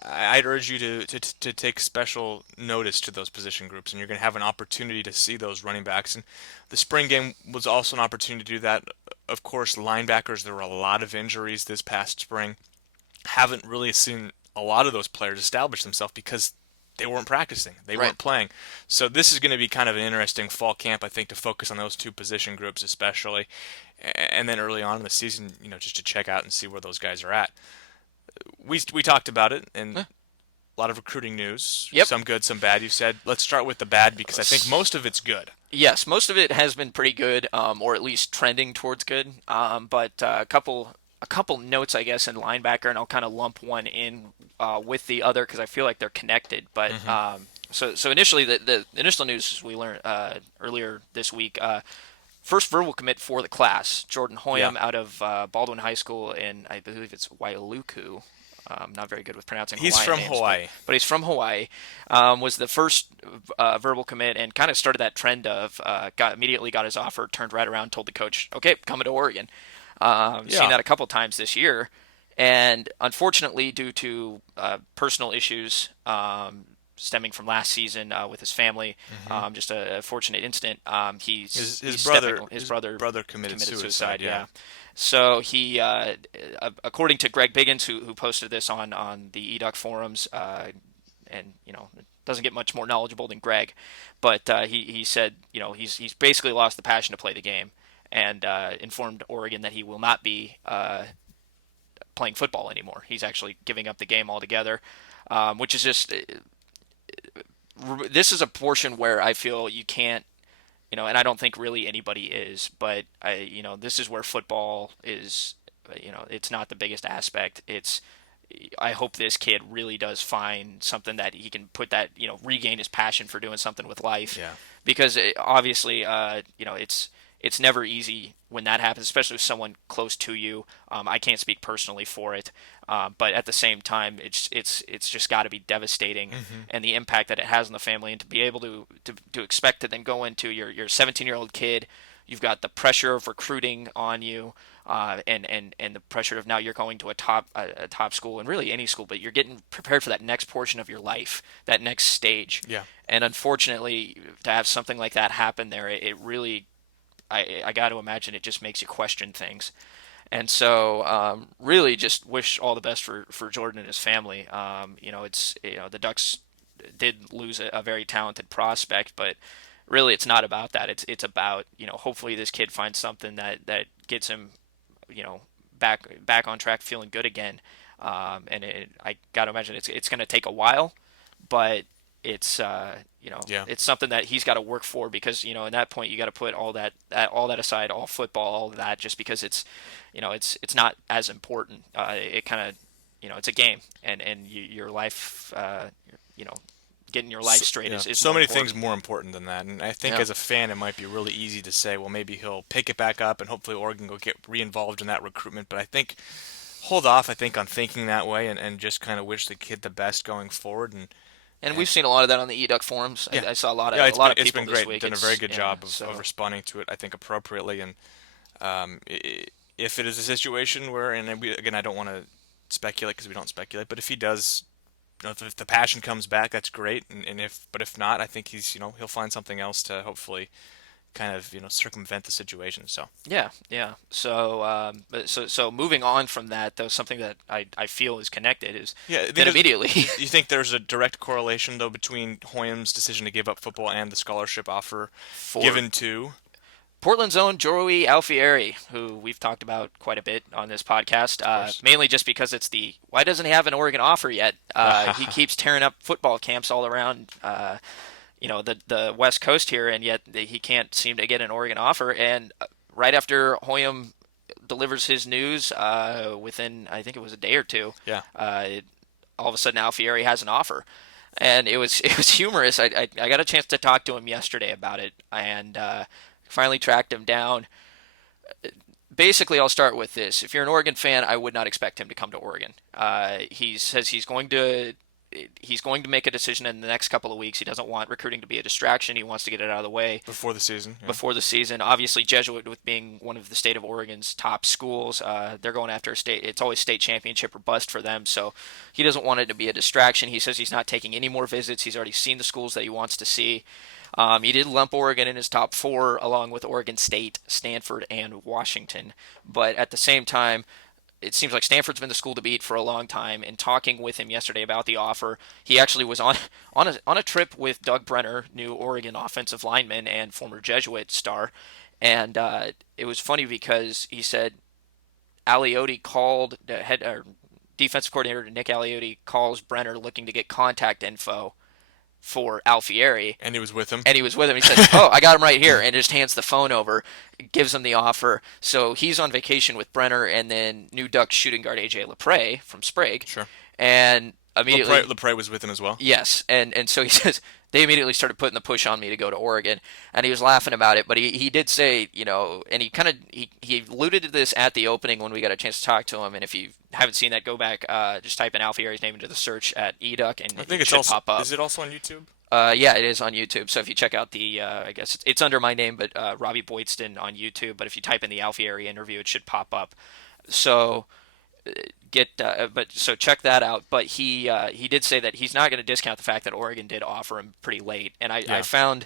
I'd urge you to take special notice to those position groups, and you're going to have an opportunity to see those running backs. And the spring game was also an opportunity to do that. Of course, linebackers, there were a lot of injuries this past spring. Haven't really seen a lot of those players establish themselves because they weren't practicing. They Right. weren't playing. So this is going to be kind of an interesting fall camp, I think, to focus on those two position groups especially. And then early on in the season, just to check out and see where those guys are at. We talked about it, and Huh. a lot of recruiting news, Yep. some good, some bad. You said let's start with the bad because I think most of it's good. Yes, most of it has been pretty good, or at least trending towards good. But a couple notes, I guess, in linebacker, and I'll kind of lump one in with the other because I feel like they're connected. But so initially, the initial news we learned earlier this week. First verbal commit for the class, Jordan Yeah, Hoyam out of Baldwin High School in, I believe it's Wailuku. Not very good with pronouncing he's Hawaiian from names, Hawaii. but he's from Hawaii. Was the first verbal commit and kind of started that trend of immediately got his offer, turned right around, told the coach, "Okay, coming to Oregon." Seen Yeah, that a couple times this year, and unfortunately, due to personal issues stemming from last season with his family, just a fortunate incident. He's stepping. His brother brother committed committed suicide. suicide. Yeah, Yeah. So he, according to Greg Biggins, who posted this on the eDuck forums, and doesn't get much more knowledgeable than Greg, but he said he's basically lost the passion to play the game, and informed Oregon that he will not be playing football anymore. He's actually giving up the game altogether, which is just this is a portion where I feel you can't, and I don't think really anybody is, but this is where football is, it's not the biggest aspect. I hope this kid really does find something that he can put that, regain his passion for doing something with life, yeah. because obviously, it's never easy when that happens, especially with someone close to you. I can't speak personally for it, but at the same time, it's just got to be devastating, and the impact that it has on the family, and to be able to expect to then go into your 17-year-old kid, you've got the pressure of recruiting on you, and the pressure of now you're going to a top school, and really any school, but you're getting prepared for that next portion of your life, that next stage. Yeah. And unfortunately, to have something like that happen there, it really, I got to imagine it just makes you question things. And so, really, just wish all the best for Jordan and his family. The Ducks did lose a very talented prospect, but really, it's not about that. It's about, hopefully this kid finds something that gets him, back on track, feeling good again. And I got to imagine it's going to take a while, but it's Yeah. it's something that he's got to work for, because in that point you got to put all that aside, all football, all of that, just because it's not as important. It kind of, it's a game, and your life, you know getting your life straight Yeah, is so more many important. things more important than that. And I think Yeah. as a fan, it might be really easy to say, well, maybe he'll pick it back up and hopefully Oregon will get re-involved in that recruitment. But I think hold off, I think, on thinking that way and just kind of wish the kid the best going forward. And And we've seen a lot of that on the eDuck forums. I saw a lot of yeah, a lot of it's people been this great. week. Done a very good Yeah, job of so responding to it, I think, appropriately. And If it is a situation where, and again, I don't want to speculate because we don't speculate, but if he does, if the passion comes back, that's great. And if not, I think he'll find something else to hopefully kind of, circumvent the situation. So Yeah, yeah. So moving on from that, though, something that I feel is connected is yeah, that because immediately you think there's a direct correlation though between Hoyam's decision to give up football and the scholarship offer for given to, Portland's own Joey Alfieri, who we've talked about quite a bit on this podcast, of course. mainly just because it's the why doesn't he have an Oregon offer yet? He keeps tearing up football camps all around, the West Coast here, and yet he can't seem to get an Oregon offer. And right after Hoyam delivers his news, within I think it was a day or two, Yeah. all of a sudden Alfieri has an offer. And it was humorous. I got a chance to talk to him yesterday about it, and finally tracked him down. Basically, I'll start with this: if you're an Oregon fan, I would not expect him to come to Oregon. He says he's going to make a decision in the next couple of weeks. He doesn't want recruiting to be a distraction. He wants to get it out of the way Before the season. Yeah. before the season. Obviously, Jesuit, with being one of the state of Oregon's top schools, they're going after a state. It's always state championship or bust for them. So he doesn't want it to be a distraction. He says he's not taking any more visits. He's already seen the schools that he wants to see. He did lump Oregon in his top four, along with Oregon State, Stanford, and Washington. But at the same time, it seems like Stanford's been the school to beat for a long time. And talking with him yesterday about the offer, he actually was on a trip with Doug Brenner, new Oregon offensive lineman and former Jesuit star. And it was funny because he said Aliotti called the head or defensive coordinator Nick Aliotti calls Brenner looking to get contact info for Alfieri, And he was with him. and he was with him. He said, "Oh, I got him right here," and just hands the phone over, gives him the offer. So he's on vacation with Brenner, and then new Ducks shooting guard AJ Lepre from Sprague, Sure. and immediately, Lepre was with him as well. yes, and so he says they immediately started putting the push on me to go to Oregon, and he was laughing about it. But he did say, and he kind of he alluded to this at the opening when we got a chance to talk to him. And if you haven't seen that, go back, just type in Alfieri's name into the search at eDuck, and I think it it's should also. pop up. Is it also on YouTube? Yeah, it is on YouTube. So if you check out the, I guess it's under my name, but Robby Boydstun on YouTube. But if you type in the Alfieri interview, it should pop up. So so check that out. But he did say that he's not going to discount the fact that Oregon did offer him pretty late, and I Yeah. found.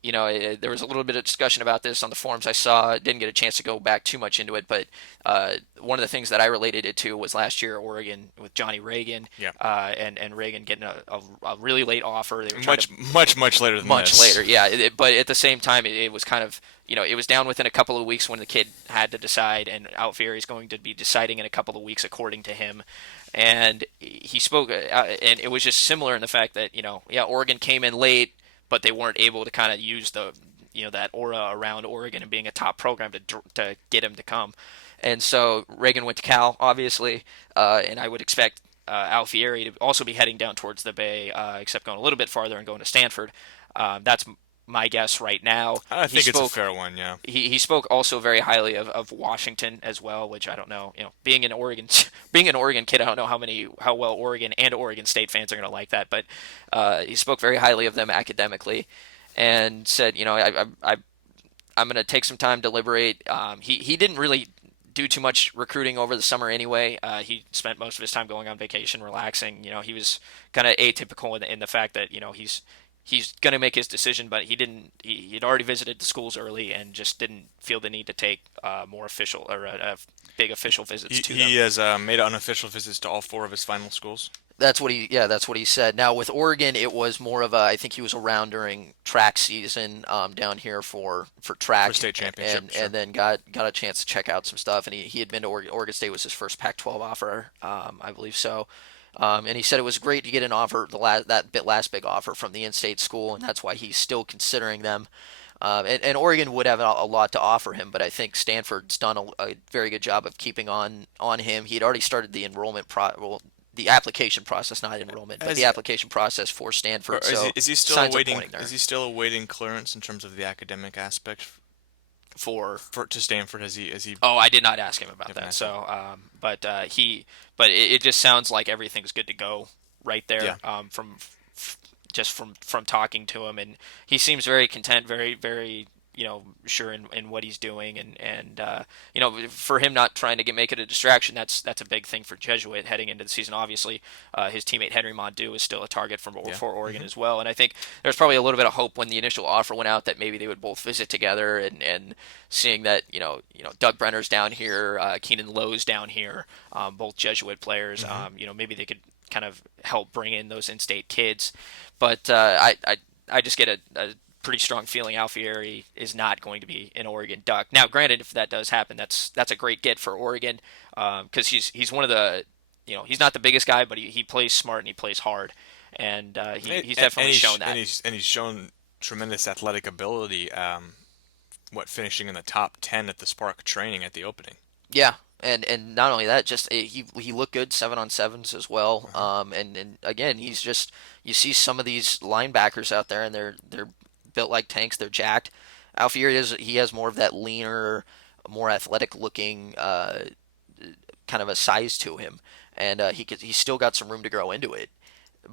There was a little bit of discussion about this on the forums I saw. Didn't get a chance to go back too much into it, but one of the things that I related it to was last year Oregon with Johnny Reagan, Yeah. and Reagan getting a really late offer. They were trying Much, to much later than much this. later, yeah. But at the same time, it was kind of it was down within a couple of weeks when the kid had to decide, and Alfieri is going to be deciding in a couple of weeks according to him. And he spoke, and it was just similar in the fact that yeah, Oregon came in late, but they weren't able to kind of use the that aura around Oregon and being a top program to get him to come. And so Reagan went to Cal, obviously, and I would expect Alfieri to also be heading down towards the Bay, except going a little bit farther and going to Stanford. That's my guess right now. I He think it's a spoke fair one. Yeah. he spoke also very highly of Washington as well, which I don't know. Being an Oregon being an Oregon kid, I don't know how well Oregon and Oregon State fans are going to like that. But he spoke very highly of them academically, and said, I'm going to take some time to deliberate. He didn't really do too much recruiting over the summer anyway. He spent most of his time going on vacation, relaxing. He was kind of atypical in the fact that he's going to make his decision, but he didn't. He'd already visited the schools early and just didn't feel the need to take more official or big official visits to them. He has made unofficial visits to all four of his final schools. That's what he said. Now with Oregon, it was more of a. I think he was around during track season down here for track For state championship, and sure. and then got a chance to check out some stuff. And he had been to Oregon. Oregon State was his first Pac-12 offer, I believe so. And he said it was great to get an offer, that last big offer from the in-state school, and that's why he's still considering them. And Oregon would have a lot to offer him, but I think Stanford's done a very good job of keeping on him. He had already started the the application process, not enrollment, but the application process for Stanford. So Is he still signs are awaiting? pointing there Is he still awaiting clearance in terms of the academic aspect for. to Stanford? Has he? Oh, I did not ask him about Haven't that. asked So, but it just sounds like everything's good to go right there. Yeah. From talking to him, and he seems very content, very very sure in what he's doing, and for him not trying to make it a distraction, that's a big thing for Jesuit heading into the season. Obviously, his teammate Henry Mondu is still a target Yeah. for Oregon Hmm. as well, and I think there's probably a little bit of hope when the initial offer went out that maybe they would both visit together, and seeing that Doug Brenner's down here, Keenan Lowe's down here, both Jesuit players, Hmm. maybe they could kind of help bring in those in-state kids, but I just get a pretty strong feeling Alfieri is not going to be an Oregon Duck. Now, granted, if that does happen, that's a great get for Oregon, because he's one of the he's not the biggest guy, but he plays smart and he plays hard, and he's definitely shown that. And he's shown tremendous athletic ability. Finishing in the top 10 at the Spark training at the opening. Yeah, and not only that, just he looked good 7-on-7s as well. Uh-huh. And again, he's just you see some of these linebackers out there, and they're built like tanks. They're jacked. Alfieri he has more of that leaner, more athletic looking kind of a size to him, and he's still got some room to grow into it.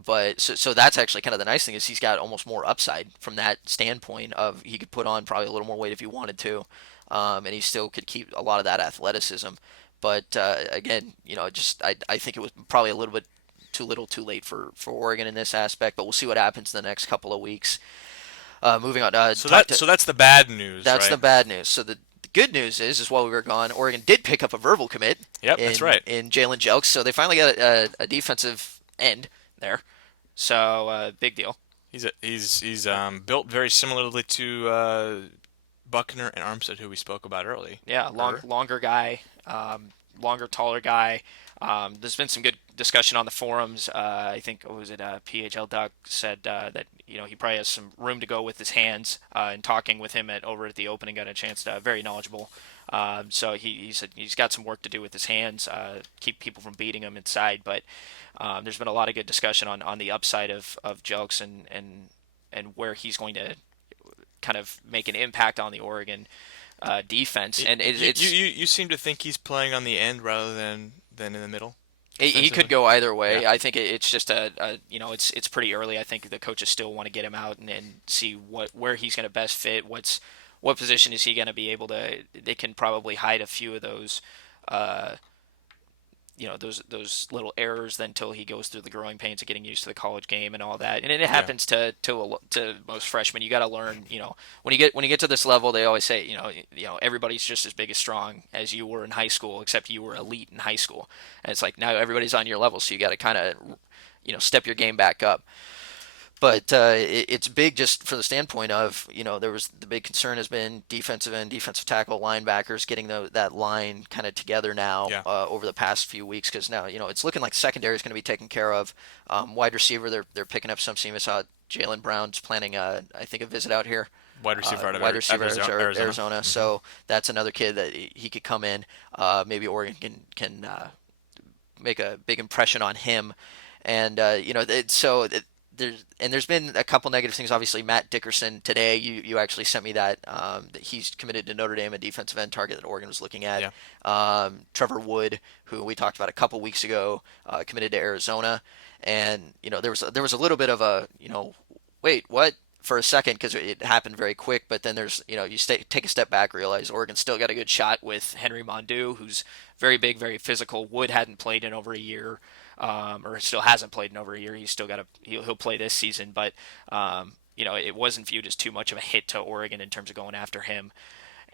But so that's actually kind of the nice thing is he's got almost more upside from that standpoint of he could put on probably a little more weight if he wanted to, and he still could keep a lot of that athleticism. But again, I think it was probably a little bit too little, too late for Oregon in this aspect. But we'll see what happens in the next couple of weeks. Moving on, So that's the bad news, that's the right? bad news. So the good news is while we were gone, Oregon did pick up a verbal commit Yep, that's right. in Jalen Jelks. So they finally got a defensive end there. So big deal. He's built very similarly to Buckner and Armstead, who we spoke about early. Yeah, longer guy, longer, taller guy. There's been some good discussion on the forums. I think what was it PHL Duck said that he probably has some room to go with his hands. And talking with him over at the opening, got a chance to very knowledgeable. So he said he's got some work to do with his hands, keep people from beating him inside. But there's been a lot of good discussion on the upside of Jelks and where he's going to kind of make an impact on the Oregon defense. And You seem to think he's playing on the end rather than in the middle he could defensively. go either way. Yeah. I think it's just it's pretty early. I think the coaches still want to get him out and see where he's going to best fit. What position is he going to be able to? They can probably hide a few of those. Uh, those little errors then until he goes through the growing pains of getting used to the college game and all that. And it Yeah. happens to most freshmen. You got to learn. When you get to this level, they always say everybody's just as big as strong as you were in high school, except you were elite in high school. And it's like now everybody's on your level, so you got to kind of step your game back up. But it's big just for the standpoint of there was the big concern has been defensive end, defensive tackle, linebackers getting that line kind of together now Yeah. over the past few weeks because now it's looking like secondary is going to be taken care of. Wide receiver they're picking up some steam. I saw Jalen Brown's planning I think a visit out here. Wide receiver out of Wide receiver Arizona. Arizona. Hmm. So that's another kid that he could come in. Maybe Oregon can make a big impression on him. And there's been a couple negative things. Obviously, Matt Dickerson today. You actually sent me that he's committed to Notre Dame, a defensive end target that Oregon was looking at. Yeah. Trevor Wood, who we talked about a couple weeks ago, committed to Arizona, and there was a little bit of a wait what for a second because it happened very quick. But then there's take a step back, realize Oregon still got a good shot with Henry Mondu, who's very big, very physical. Wood hadn't played in over a year, or still hasn't played in over a year. He's still got he'll play this season, but it wasn't viewed as too much of a hit to Oregon in terms of going after him.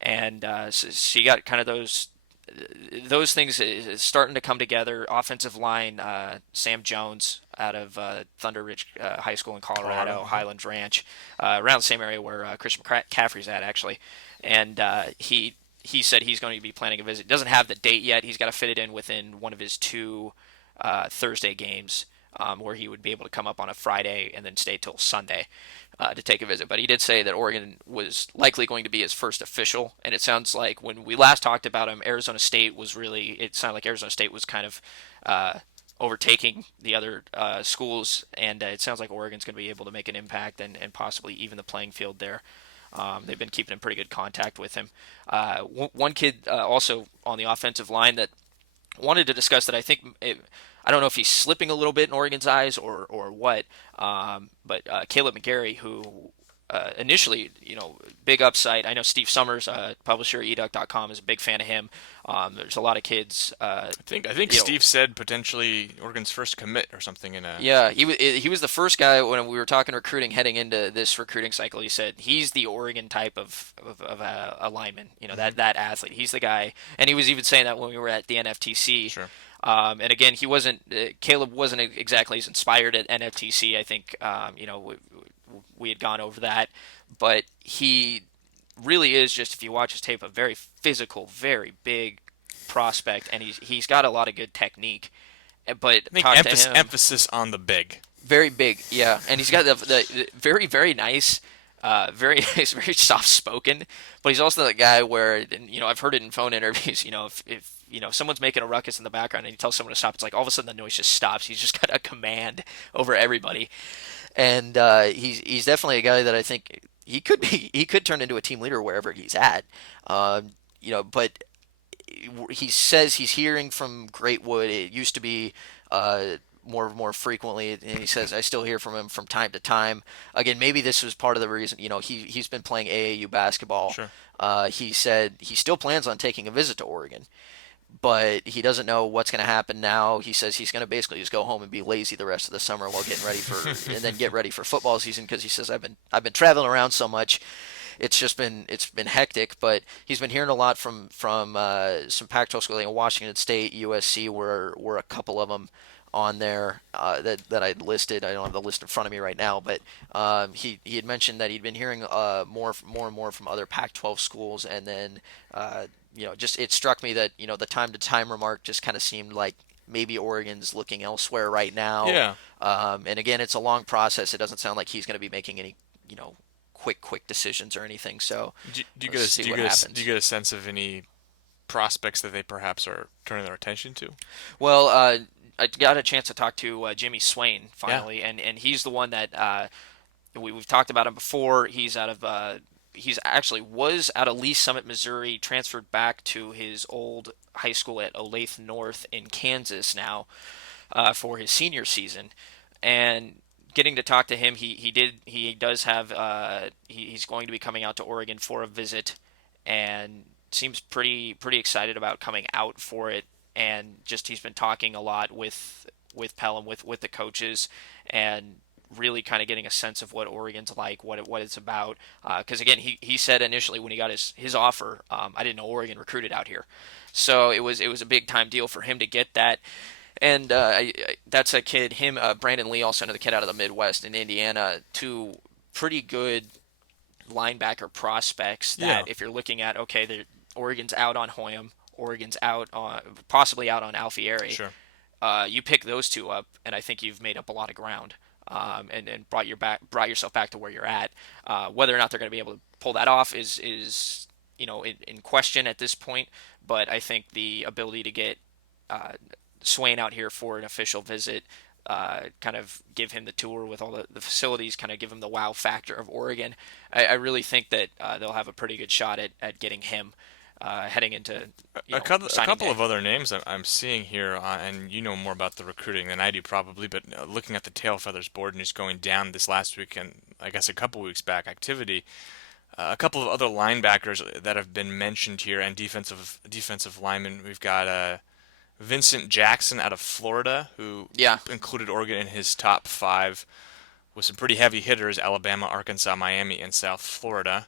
And so you got kind of those things is starting to come together. Offensive line, Sam Jones out of Thunder Ridge High School in Colorado, Highlands Ranch, around the same area where Christian McCaffrey's at actually, and he said he's going to be planning a visit. Doesn't have the date yet. He's got to fit it in within one of his two Thursday games, where he would be able to come up on a Friday and then stay till Sunday to take a visit. But he did say that Oregon was likely going to be his first official, and it sounds like when we last talked about him, Arizona State was really. It sounded like Arizona State was kind of overtaking the other schools, and it sounds like Oregon's going to be able to make an impact and possibly even the playing field there. They've been keeping in pretty good contact with him. One kid also on the offensive line that wanted to discuss that I don't know if he's slipping a little bit in Oregon's eyes or what, but Caleb McGarry, who initially, big upside. I know Steve Summers, publisher eDuck.com, is a big fan of him. There's a lot of kids, I think Steve said potentially Oregon's first commit or something in a. yeah, he was the first guy when we were talking recruiting heading into this recruiting cycle. He said he's the Oregon type of a lineman, that athlete. He's the guy, and he was even saying that when we were at the NFTC. Sure. And again, he wasn't Caleb wasn't exactly as inspired at NFTC. I think we had gone over that, but he really is just, if you watch his tape, a very physical, very big prospect, and he's got a lot of good technique. But I think talk to him, emphasis on the big. very big, yeah, and he's got the very very nice, very he's very soft spoken, but he's also the guy where, and, I've heard it in phone interviews. If someone's making a ruckus in the background and he tells someone to stop, it's like all of a sudden the noise just stops. He's just got a command over everybody, and he's definitely a guy that I think he could turn into a team leader wherever he's at. But he says he's hearing from Greatwood. It used to be more frequently, and he says I still hear from him from time to time. Again, maybe this was part of the reason. He's been playing AAU basketball. Sure. He said he still plans on taking a visit to Oregon, but he doesn't know what's going to happen now. He says he's going to basically just go home and be lazy the rest of the summer while getting ready for and then get ready for football season, because he says I've been traveling around so much. It's been hectic, but he's been hearing a lot from some Pac-12 schools, like Washington State, USC were a couple of them on there that I listed. I don't have the list in front of me right now, but he had mentioned that he'd been hearing more and more from other Pac-12 schools, and then just it struck me that the time to time remark just kind of seemed like maybe Oregon's looking elsewhere right now. Yeah. And again, it's a long process. It doesn't sound like he's going to be making any quick decisions or anything. So Do you let's see what happens. do you get a sense of any prospects that they perhaps are turning their attention to? Well, I got a chance to talk to Jimmy Swain finally, and he's the one that we've talked about him before. He's actually was out of Lee Summit, Missouri, transferred back to his old high school at Olathe North in Kansas now for his senior season, and getting to talk to him, he does have he's going to be coming out to Oregon for a visit, and seems pretty excited about coming out for it. And just he's been talking a lot with Pelham, with the coaches, and really kind of getting a sense of what Oregon's like, what it's about. Because again, he said initially when he got his offer, I didn't know Oregon recruited out here, so it was a big time deal for him to get that. And that's a kid. Brandon Lee, also another kid out of the Midwest in Indiana. Two pretty good linebacker prospects. That Yeah. if you're looking at, okay, Oregon's out on Hoyam, Oregon's out on possibly out on Alfieri. Sure. You pick those two up, and I think you've made up a lot of ground, and brought yourself back to where you're at. Whether or not they're going to be able to pull that off is in question at this point. But I think the ability to get Swain out here for an official visit, kind of give him the tour with all the facilities, kind of give him the wow factor of Oregon. I really think that they'll have a pretty good shot at getting him heading into A couple signing day. of other names I'm seeing here, and you know more about the recruiting than I do probably, but looking at the tail feathers board and just going down this last week and I guess a couple weeks back activity, a couple of other linebackers that have been mentioned here and defensive linemen. We've got Vincent Jackson out of Florida, who Yeah. included Oregon in his top 5 with some pretty heavy hitters: Alabama, Arkansas, Miami, and South Florida.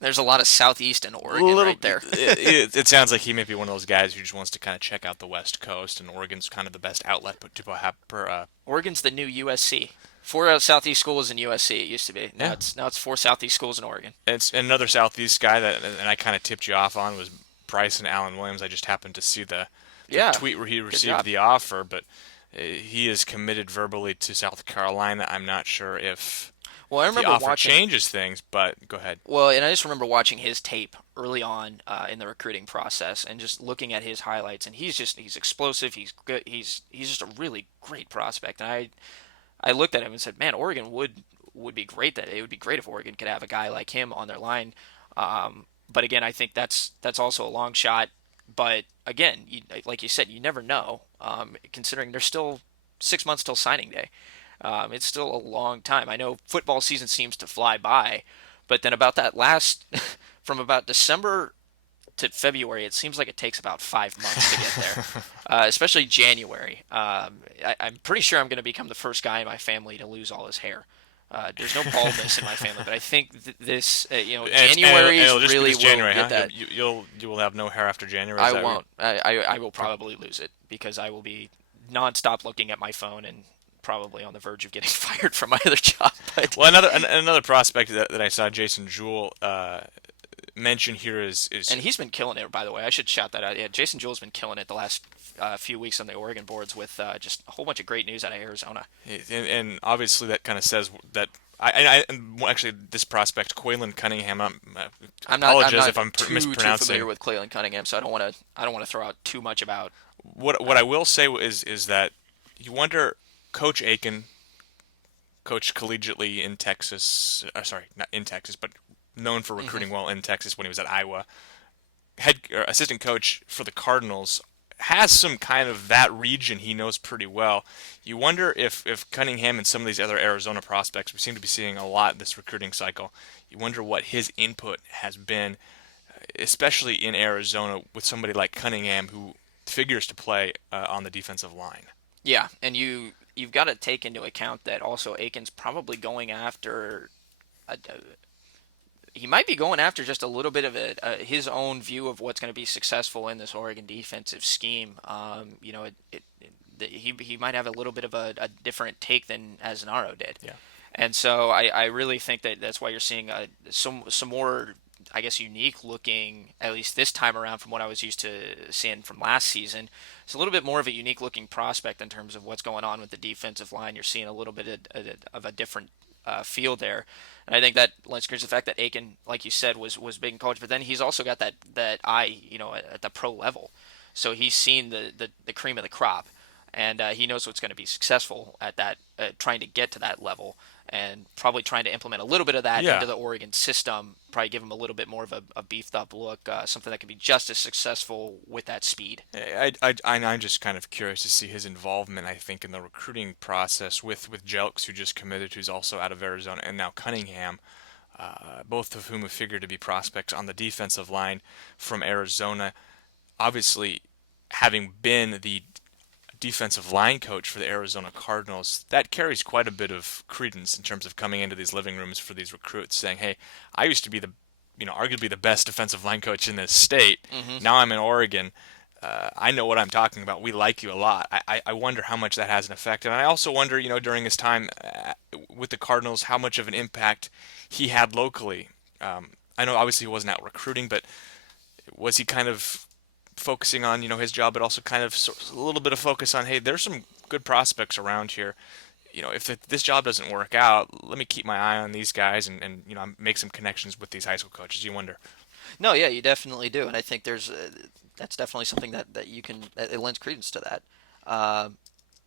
There's a lot of Southeast in Oregon right there. It sounds like he may be one of those guys who just wants to kind of check out the West Coast, and Oregon's kind of the best outlet. But Oregon's the new USC. 4 Southeast schools in USC. It used to be. Yeah. Now it's 4 Southeast schools in Oregon. it's another Southeast guy that, and I kind of tipped you off on, was Bryson Allen Williams. I just happened to see the Yeah. tweet where he job. received the offer, but he is committed verbally to South Carolina. I'm not sure if Well, I the remember offer watching. changes things, but go ahead. Well, and I just remember watching his tape early on in the recruiting process, and just looking at his highlights. And he's explosive. He's good. He's just a really great prospect. And I looked at him and said, man, Oregon would be great. That it would be great if Oregon could have a guy like him on their line. But again, I think that's also a long shot. But again, like you said, you never know. Considering there's still 6 months till signing day. It's still a long time. I know football season seems to fly by, but then about that last, from about December to February, it seems like it takes about 5 months to get there, especially January. I'm pretty sure I'm going to become the first guy in my family to lose all his hair. There's no baldness in my family, but I think this, And January is it'll just be really this will January, get huh? that. You will have no hair after January. Is I that won't. I will probably lose it because I will be nonstop looking at my phone and probably on the verge of getting fired from my other job. But well, another prospect that I saw Jason Jewell mention here is and he's been killing it, by the way. I should shout that out. Yeah, Jason Jewell's been killing it the last few weeks on the Oregon boards with just a whole bunch of great news out of Arizona. and obviously that kind of says that and actually this prospect Quaylen Cunningham. I'm Apologize not if I'm too familiar mispronouncing. with Clayton Cunningham, so I don't want to throw out too much about. What I will say is that you wonder Coach Aiken, coached collegiately in Texas. Sorry, not in Texas, but known for Hmm. recruiting well in Texas when he was at Iowa. Head or assistant coach for the Cardinals has some kind of that region he knows pretty well. You wonder if Cunningham and some of these other Arizona prospects we seem to be seeing a lot this recruiting cycle. You wonder what his input has been, especially in Arizona with somebody like Cunningham who figures to play on the defensive line. Yeah, and you've got to take into account that also Aiken's probably going after he might be going after just a little bit of his own view of what's going to be successful in this Oregon defensive scheme. He might have a little bit of a different take than Azanaro did, Yeah. and so I really think that that's why you're seeing some more, I guess, unique looking, at least this time around from what I was used to seeing from last season. It's a little bit more of a unique looking prospect in terms of what's going on with the defensive line. You're seeing a little bit of a different feel there. And I think that lends credence to the fact that Aiken, like you said, was big in college, but then he's also got that eye, at the pro level. So he's seen the cream of the crop, and he knows what's going to be successful at that, trying to get to that level, and probably trying to implement a little bit of that Yeah. into the Oregon system. Probably give him a little bit more of a beefed up look, something that can be just as successful with that speed. I'm just kind of curious to see his involvement, I think, in the recruiting process with Jelks, who just committed, who's also out of Arizona, and now Cunningham, both of whom have figured to be prospects on the defensive line from Arizona. Obviously, having been the defensive line coach for the Arizona Cardinals, that carries quite a bit of credence in terms of coming into these living rooms for these recruits saying, hey, I used to be arguably the best defensive line coach in this state. Hmm. Now I'm in Oregon. I know what I'm talking about. We like you a lot. I wonder how much that has an effect. And I also wonder, during his time with the Cardinals, how much of an impact he had locally. I know obviously he wasn't out recruiting, but was he kind of focusing on his job, but also kind of a little bit of focus on, hey, there's some good prospects around here. If this job doesn't work out, let me keep my eye on these guys and make some connections with these high school coaches. You wonder. No, yeah, you definitely do, and I think that's definitely something that you can that it lends credence to that. Uh,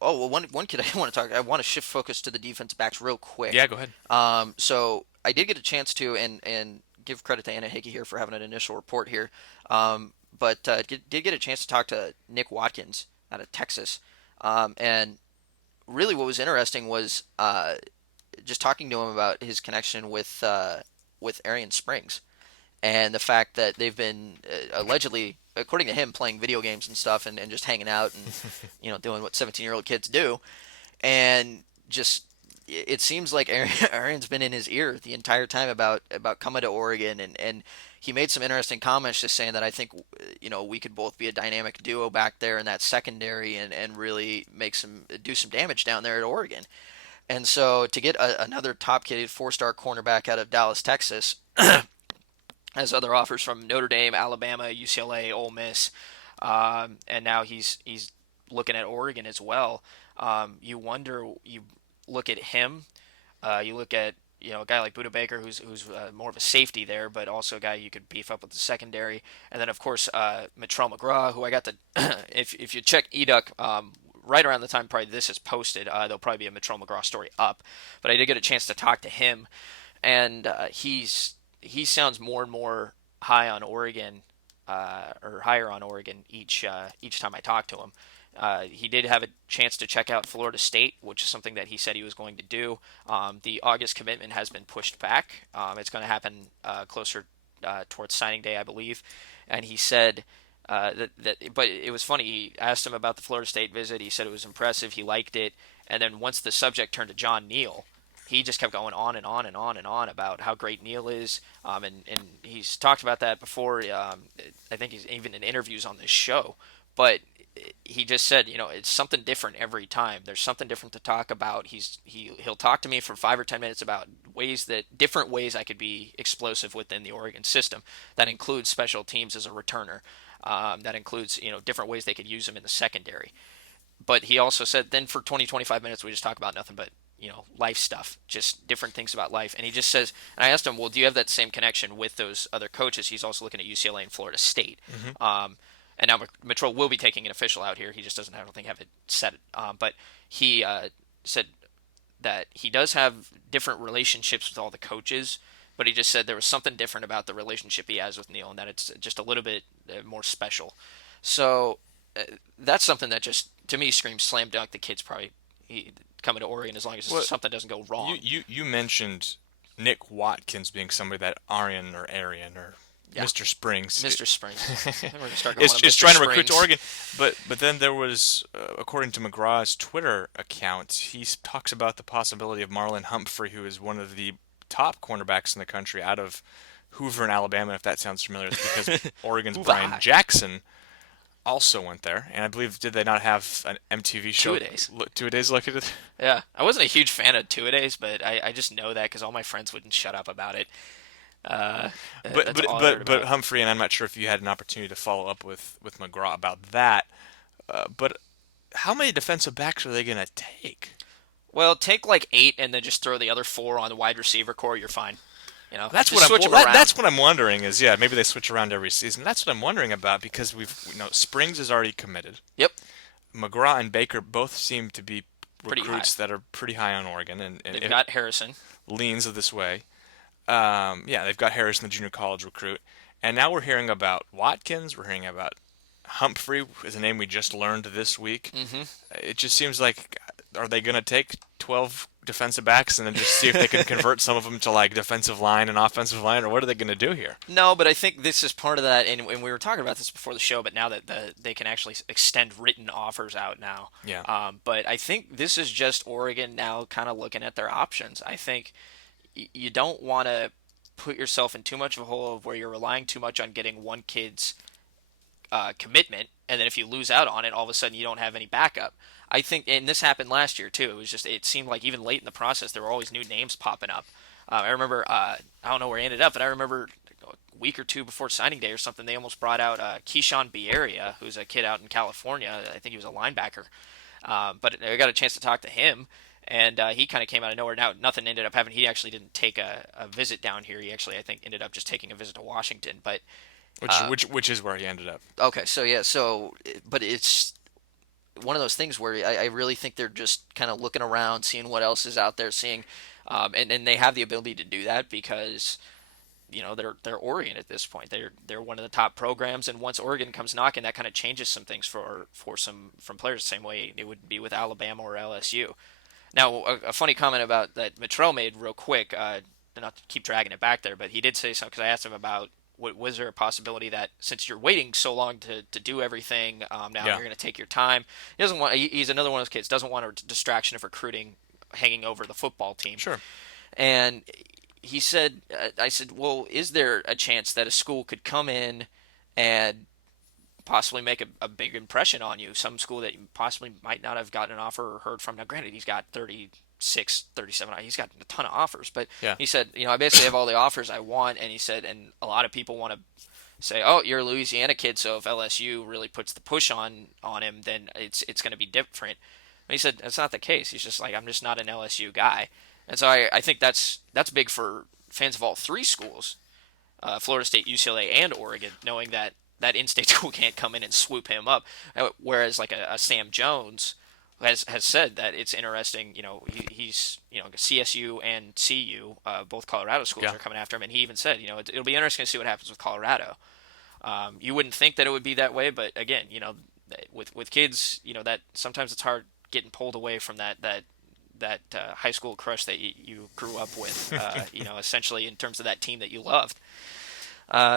oh well, one kid I want to talk. I want to shift focus to the defense backs real quick. Yeah, go ahead. So I did get a chance to and give credit to Anna Hickey here for having an initial report here. But did get a chance to talk to Nick Watkins out of Texas, and really what was interesting was just talking to him about his connection with Arian Springs and the fact that they've been allegedly, according to him, playing video games and stuff and just hanging out and doing what 17-year-old kids do, and just it seems like Aaron's been in his ear the entire time about coming to Oregon, and he made some interesting comments just saying that I think we could both be a dynamic duo back there in that secondary and really do some damage down there at Oregon. And so to get another top kid, 4-star cornerback out of Dallas, Texas, has other offers from Notre Dame, Alabama, UCLA, Ole Miss, and now he's looking at Oregon as well. You look at him, you look at a guy like Buda Baker, who's more of a safety there, but also a guy you could beef up with the secondary, and then of course Mitrell McGraw, who I got to if you check eDuck. Right around the time probably this is posted, there'll probably be a Mitrell McGraw story up. But I did get a chance to talk to him, and he sounds more and more high on Oregon, or higher on Oregon each time I talk to him. He did have a chance to check out Florida State, which is something that he said he was going to do. The August commitment has been pushed back. It's going to happen closer towards signing day, I believe. And he said but it was funny. He asked him about the Florida State visit. He said it was impressive. He liked it. And then once the subject turned to John Neal, he just kept going on and on and on and on about how great Neal is. And he's talked about that before. I think he's even in interviews on this show. But he just said, it's something different every time. There's something different to talk about. He'll talk to me for 5 or 10 minutes about different ways I could be explosive within the Oregon system. That includes special teams as a returner. That includes different ways they could use him in the secondary. But he also said then for 20, 25 minutes we just talk about nothing but life stuff, just different things about life. And he just says, and I asked him, well, do you have that same connection with those other coaches? He's also looking at UCLA and Florida State. And now Mitchell will be taking an official out here. He just doesn't, I don't think, have it set. But he said that he does have different relationships with all the coaches, but he just said there was something different about the relationship he has with Neal, and that it's just a little bit more special. So that's something that just, to me, screams slam dunk. The kid's probably coming to Oregon as long as something doesn't go wrong. You mentioned Nick Watkins being somebody that Arian or Mr. Springs. Mr. Springs. We're gonna start going is trying to recruit to Oregon. But then there was, according to McGraw's Twitter account, he talks about the possibility of Marlon Humphrey, who is one of the top cornerbacks in the country out of Hoover in Alabama, if that sounds familiar. It's because Oregon's Brian Jackson also went there. And I believe, did they not have an MTV show? Two-a-days located? Yeah. I wasn't a huge fan of two-a-days, but I just know that because all my friends wouldn't shut up about it. But Humphrey, and I'm not sure if you had an opportunity to follow up with McGraw about that. But how many defensive backs are they going to take? Well, take like 8 and then just throw the other 4 on the wide receiver core. You're fine. That's what I'm wondering is, maybe they switch around every season. That's what I'm wondering about because Springs is already committed. Yep. McGraw and Baker both seem to be recruits that are pretty high on Oregon, and they've got Harrison. Leans this way. They've got Harrison, the junior college recruit, and now we're hearing about Watkins. We're hearing about Humphrey, is a name we just learned this week. Mm-hmm. It just seems like, are they going to take 12 defensive backs and then just see if they can convert some of them to like defensive line and offensive line, or what are they going to do here? No, but I think this is part of that, and we were talking about this before the show, but now that they can actually extend written offers out now. Yeah. But I think this is just Oregon now kind of looking at their options. I think you don't want to put yourself in too much of a hole of where you're relying too much on getting one kid's commitment, and then if you lose out on it, all of a sudden you don't have any backup. I think, and this happened last year too. It seemed like even late in the process there were always new names popping up. I remember, I don't know where he ended up, but I remember a week or two before signing day or something, they almost brought out Keyshawn Bierria, who's a kid out in California. I think he was a linebacker, but I got a chance to talk to him. And he kind of came out of nowhere. Now, nothing ended up happening. He actually didn't take a visit down here. He actually, I think, ended up just taking a visit to Washington. But which is where he ended up. Okay, but it's one of those things where I really think they're just kind of looking around, seeing what else is out there, and they have the ability to do that because they're Oregon at this point. They're one of the top programs, and once Oregon comes knocking, that kind of changes some things from players, the same way it would be with Alabama or LSU. Now, a funny comment about that Mitrell made real quick, not to keep dragging it back there, but he did say something because I asked him about was there a possibility that since you're waiting so long to do everything, now you're going to take your time. He doesn't want. He's another one of those kids doesn't want a distraction of recruiting hanging over the football team. Sure. And he said, I said, well, is there a chance that a school could come in and possibly make a big impression on you, some school that you possibly might not have gotten an offer or heard from? Now, granted, he's got 36, 37, he's got a ton of offers, but he said, I basically have all the offers I want, and he said, and a lot of people want to say, oh, you're a Louisiana kid, so if LSU really puts the push on him, then it's going to be different. But he said, that's not the case. He's just like, I'm just not an LSU guy. And so I think that's big for fans of all 3 schools, Florida State, UCLA, and Oregon, knowing that in-state school can't come in and swoop him up. Whereas like a Sam Jones has said that it's interesting. He's CSU and CU, both Colorado schools are coming after him, and he even said it'll be interesting to see what happens with Colorado. You wouldn't think that it would be that way, but again, with kids, that sometimes it's hard getting pulled away from that high school crush that you grew up with, essentially in terms of that team that you loved.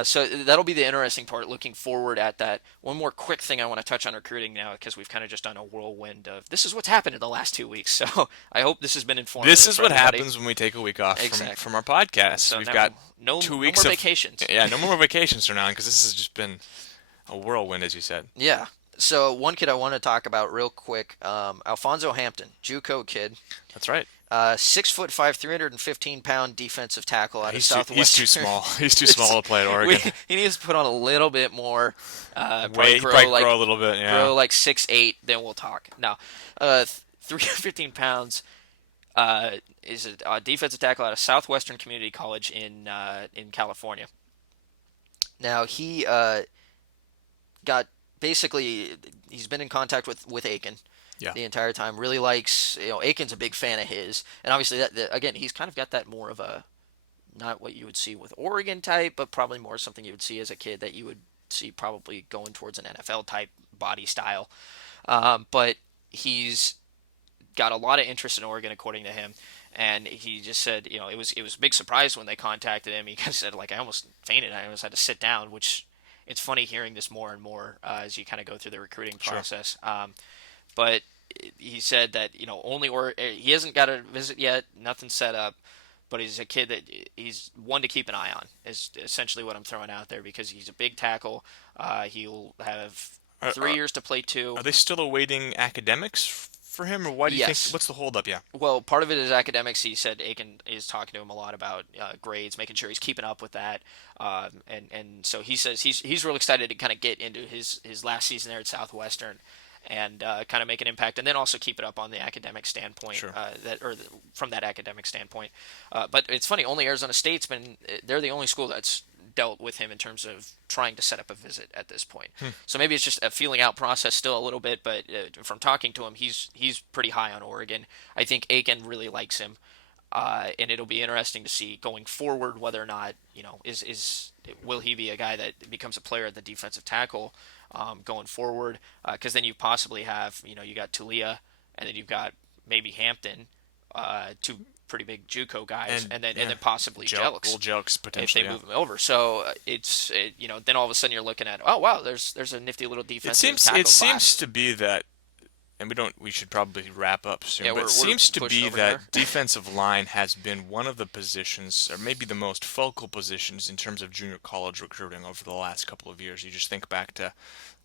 So that'll be the interesting part looking forward at that. One more quick thing I want to touch on recruiting now because we've kind of just done a whirlwind of this is what's happened in the last 2 weeks. So I hope this has been informative This is for what everybody. happens when we take a week off Exactly. from our podcast. So We've now, got no, 2 weeks no more of vacations. yeah, no more vacations from now on because this has just been a whirlwind, as you said. Yeah. So one kid I want to talk about real quick, Alfonso Hampton, JUCO kid, That's right. 6'5", 315-pound defensive tackle out of Southwestern. He's too small. He's too small to play at Oregon. He needs to put on a little bit more. Probably grow a little bit. Yeah. Grow like 6'8", then we'll talk. Now, 315 pounds. Is a defensive tackle out of Southwestern Community College in California. Now he got basically he's been in contact with Aiken Yeah. the entire time. Really likes Aiken's a big fan of his, and obviously that again he's kind of got that more of a not what you would see with Oregon type, but probably more something you would see as a kid that you would see probably going towards an NFL type body style. But he's got a lot of interest in Oregon, according to him. And he just said, it was a big surprise when they contacted him. He kind of said, like, I almost fainted. I almost had to sit down, which it's funny hearing this more and more as you kind of go through the recruiting process. Sure. But he said that, he hasn't got a visit yet, nothing set up, but he's a kid that he's one to keep an eye on, is essentially what I'm throwing out there, because he's a big tackle. He'll have 3 years to play two. Are they still awaiting academics for him, or why do you think? What's the holdup? Yeah. Well, part of it is academics. He said Aiken is talking to him a lot about grades, making sure he's keeping up with that, and so he says he's real excited to kind of get into his last season there at Southwestern, and kind of make an impact, and then also keep it up on the academic standpoint. Sure. From that academic standpoint. But it's funny, only Arizona State's they're the only school that's dealt with him in terms of trying to set up a visit at this point. So maybe it's just a feeling out process still a little bit, but from talking to him, he's pretty high on Oregon. I think Aiken really likes him, and it'll be interesting to see going forward whether or not will he be a guy that becomes a player at the defensive tackle going forward? Because then you possibly have you got Tulia, and then you've got maybe Hampton, two pretty big JUCO guys, and then possibly Jelks. Old Jelks potentially if they move him over. So then all of a sudden you're looking at, oh wow, there's a nifty little defensive tackle It seems class. to be that, and we should probably wrap up soon. Yeah, but we're it seems to pushing be over that there. defensive line has been one of the positions, or maybe the most focal positions in terms of junior college recruiting over the last couple of years. You just think back to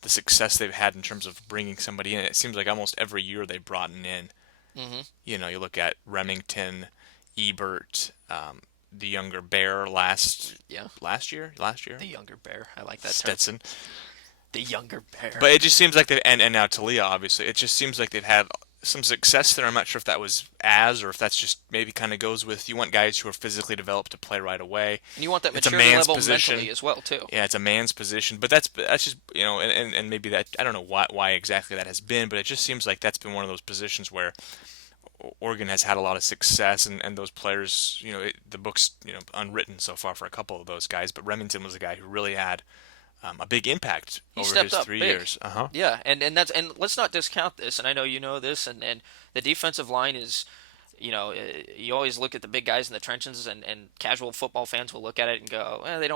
the success they've had in terms of bringing somebody in. It seems like almost every year they've brought in. Mm-hmm. You look at Remington, Ebert, the younger Bear last year. The younger Bear, I like that term. Stetson. The younger Bear. But it just seems like and now Talia, obviously. It just seems like they've had some success there. I'm not sure if that was or if that's just maybe kind of goes with you want guys who are physically developed to play right away. And you want that It's a maturity man's level position. mentally as well too. Yeah, it's a man's position, but that's just and maybe that I don't know why exactly that has been, but it just seems like that's been one of those positions where Oregon has had a lot of success, and those players, the book's unwritten so far for a couple of those guys, but Remington was a guy who really had a big impact over his 3 years. Yeah, and let's not discount this. And I know you know this. And the defensive line is, you always look at the big guys in the trenches, and casual football fans will look at it and go, they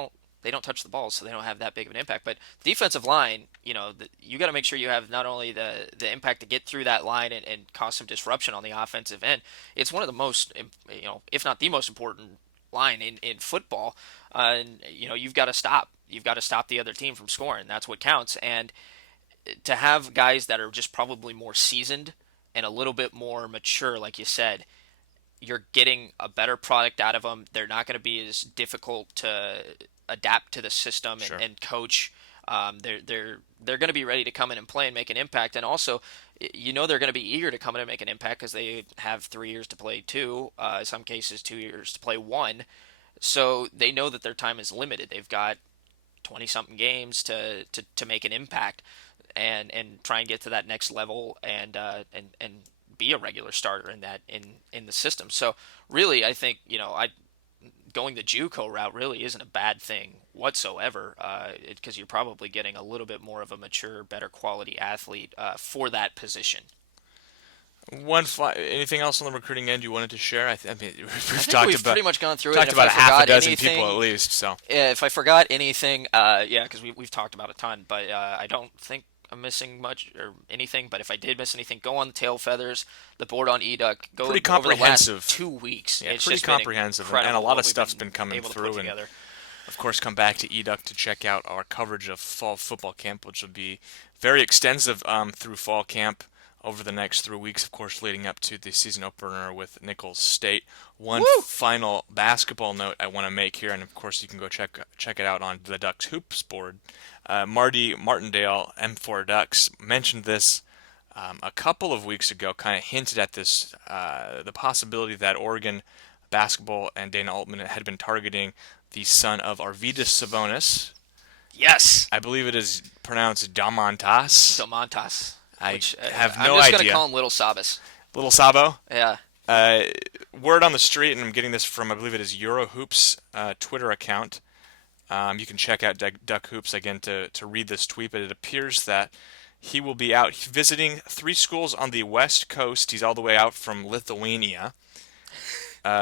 don't touch the ball, so they don't have that big of an impact. But defensive line, you got to make sure you have not only the impact to get through that line and cause some disruption on the offensive end. It's one of the most, if not the most important line in football. And you've got to stop. You've got to stop the other team from scoring. That's what counts. And to have guys that are just probably more seasoned and a little bit more mature, like you said, you're getting a better product out of them. They're not going to be as difficult to adapt to the system and coach. They're going to be ready to come in and play and make an impact. And also, they're going to be eager to come in and make an impact because they have 3 years to play two, in some cases 2 years to play one. So they know that their time is limited. They've got 20-something games to make an impact and try and get to that next level and be a regular starter in the system. So really, I think going the JUCO route really isn't a bad thing whatsoever, because you're probably getting a little bit more of a mature, better quality athlete for that position. Anything else on the recruiting end you wanted to share? I mean, I we've think we've pretty much gone through it. And talked if I about a half a forgot dozen people at anything, least. So if I forgot anything, yeah, because we've talked about a ton, but I don't think I'm missing much or anything. But if I did miss anything, go on the Tail Feathers, the board on eDuck. Go pretty over the last comprehensive. 2 weeks. Yeah, It's pretty just been comprehensive, and a incredible lot what of we've stuff's been coming able to through. put And together. of course, come back to eDuck to check out our coverage of fall football camp, which will be very extensive through fall camp over the next 3 weeks, of course, leading up to the season opener with Nichols State. One Woo! final basketball note I want to make here, and of course you can go check it out on the Ducks Hoops board. Marty Martindale, M4 Ducks, mentioned this a couple of weeks ago, kind of hinted at this, the possibility that Oregon basketball and Dana Altman had been targeting the son of Arvydas Sabonis. Yes, I believe it is pronounced Damantas. Domantas. I Which have I'm no just idea. gonna call him Little Sabas. Little Sabo. Yeah. Uh, Word on the street, and I'm getting this from, I believe it is Eurohoops Twitter account. You can check out Duck Hoops again to read this tweet, but it appears that he will be out visiting 3 schools on the West Coast. He's all the way out from Lithuania.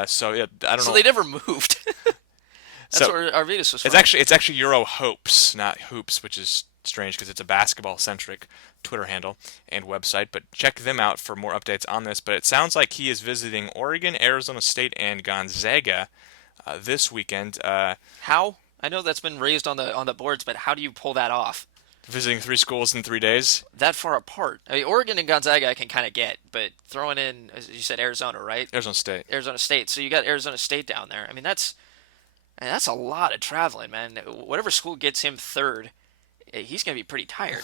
So yeah, I don't know. So they never moved. That's So where Arvidas was from. it's actually Euro Hopes, not Hoops, which is strange because it's a basketball centric Twitter handle and website. But check them out for more updates on this. But it sounds like he is visiting Oregon, Arizona State, and Gonzaga this weekend. How? I know that's been raised on the boards, but how do you pull that off? Visiting 3 schools in 3 days. That far apart. I mean, Oregon and Gonzaga I can kind of get, but throwing in, as you said, Arizona, right? Arizona State. Arizona State. So you got Arizona State down there. I mean, that's a lot of traveling, man. Whatever school gets him third, he's going to be pretty tired.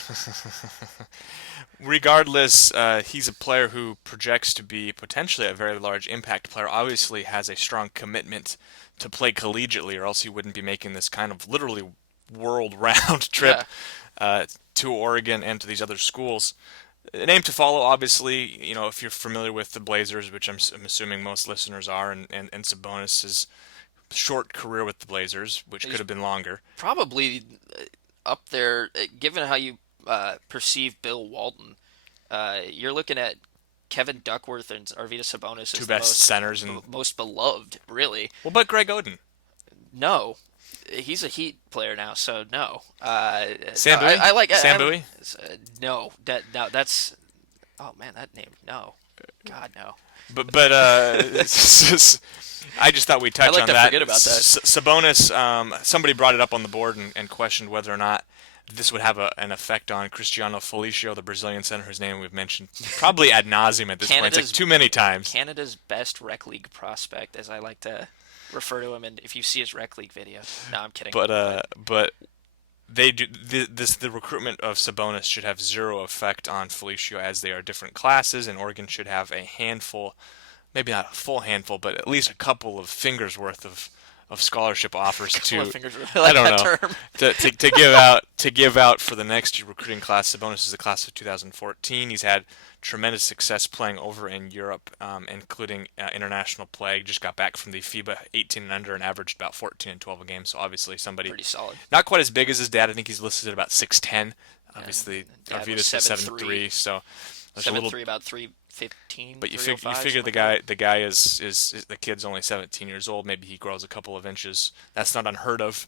Regardless, he's a player who projects to be potentially a very large impact player. Obviously has a strong commitment to play collegiately, or else he wouldn't be making this kind of literally world-round trip to Oregon and to these other schools. A name to follow, obviously, if you're familiar with the Blazers, which I'm assuming most listeners are, and Sabonis' short career with the Blazers, which could have been longer. Probably up there, given how you perceive Bill Walton. You're looking at Kevin Duckworth and Arvydas Sabonis as Two the best centers. And most beloved, really. what about Greg Oden? No. He's a Heat player now, so no. Sam Bowie? I like Sam Bowie? No, that's. Oh man, that name. No, God no. But I just thought we'd touch I'd like on to that. forget about that. Sabonis, somebody brought it up on the board and questioned whether or not this would have an effect on Cristiano Felicio, the Brazilian center whose name we've mentioned probably ad nauseum at this point. It's like too many times. Canada's best rec league prospect, as I like to refer to him. And if you see his rec league video, no, I'm kidding. But they do the recruitment of Sabonis should have zero effect on Felicio, as they are different classes, and Oregon should have a handful, maybe not a full handful, but at least a couple of fingers worth of scholarship offers to I don't know to give out for the next year recruiting class. Sabonis is the class of 2014. He's had tremendous success playing over in Europe, including international play. Just got back from the FIBA 18 and under and averaged about 14 and 12 a game. So obviously somebody pretty solid. Not quite as big as his dad. I think he's listed at about 6'10". Obviously, Dad Arvydas is 7'3", so there's a little. 7'3", about 315. But you 305, figure something like the guy is the kid's only 17 years old. Maybe he grows a couple of inches. That's not unheard of.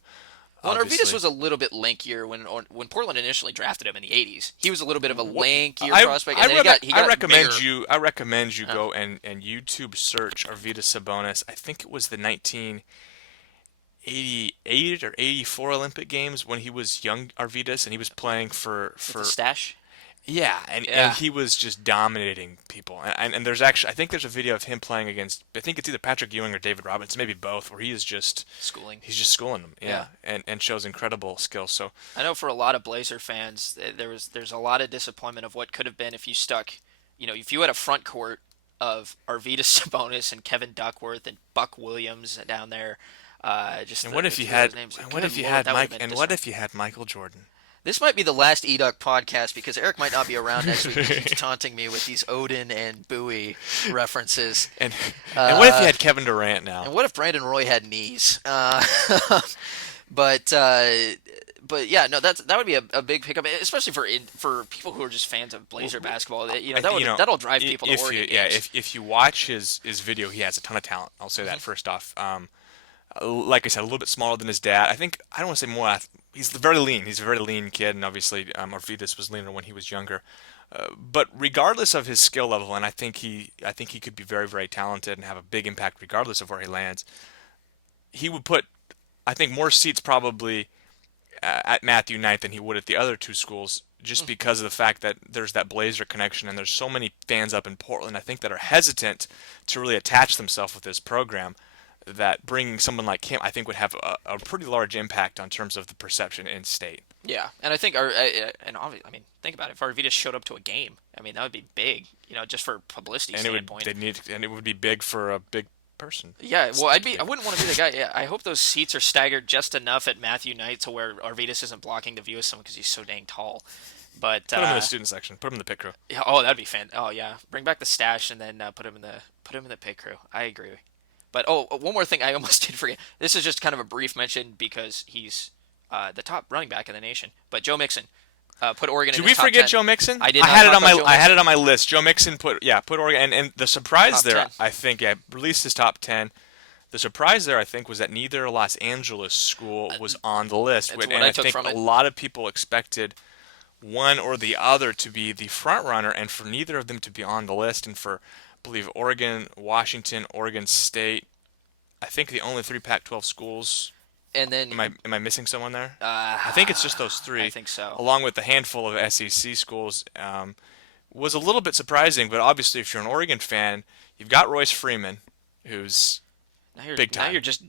Well, obviously. Arvydas was a little bit lankier when Portland initially drafted him in the 80s. He was a little bit of a lankier prospect. And I recommend bigger. I recommend you go and YouTube search Arvydas Sabonis. I think it was the 1988 or 84 Olympic Games when he was young Arvydas, and he was playing for The stash. Yeah, and he was just dominating people. And there's actually, I think there's a video of him playing against, I think it's either Patrick Ewing or David Robinson, maybe both, where he is just he's just schooling them, and shows incredible skill. So I know for a lot of Blazer fans, there's a lot of disappointment of what could have been if you stuck, if you had a front court of Arvydas Sabonis and Kevin Duckworth and Buck Williams down there. what if you had Michael Jordan? This might be the last eDuck podcast because Eric might not be around next week. He keeps taunting me with these Odin and Bowie references. And and what if you Uh, had Kevin Durant and now? what if Brandon Roy had knees? But but yeah, no, that would be a big pickup, especially for people who are just fans of Blazer basketball. That'll drive people to If Oregon you yeah, games. if you watch his video, he has a ton of talent. I'll say that Hmm. first off. Like I said, a little bit smaller than his dad. I think I don't want to say more. He's very lean. He's a very lean kid, and obviously Arvidas was leaner when he was younger. But regardless of his skill level, and I think he could be very, very talented and have a big impact regardless of where he lands. He would put, I think, more seats probably at Matthew Knight than he would at the other two schools, just because of the fact that there's that Blazer connection and there's so many fans up in Portland. I think that are hesitant to really attach themselves with this program. That bringing someone like him, I think, would have a pretty large impact on terms of the perception in state. Yeah, and I think and obviously, I mean, think about it. If Arvidas showed up to a game, I mean, that would be big, just for publicity And standpoint. it would be big for a big person. Yeah, well, I wouldn't want to be the guy. Yeah, I hope those seats are staggered just enough at Matthew Knight to where Arvidas isn't blocking the view of someone because he's so dang tall. But Put him in the student section. Put him in the pit crew. yeah, oh, that'd be fan. Oh yeah, bring back the stash and then put him in the pit crew. I agree. But one more thing I almost did forget. This is just kind of a brief mention because he's the top running back in the nation. But Joe Mixon put Oregon in Did his we top forget 10. Joe Mixon? I did I not had it talk on about my Joe I had Mixon. it on my list. Joe Mixon put Oregon and the surprise Top there 10. I think released his top 10. The surprise there I think was that neither Los Angeles school was on the list, That's what and I I took think from a it. lot of people expected one or the other to be the front runner, and for neither of them to be on the list, and for I believe Oregon, Washington, Oregon State. I think the only three Pac-12 schools. And then Am I missing someone there? uh, I think it's just those I three, think so. along with a handful of SEC schools. Was a little bit surprising, but obviously, if you're an Oregon fan, you've got Royce Freeman, who's Now you're big now time. you're just.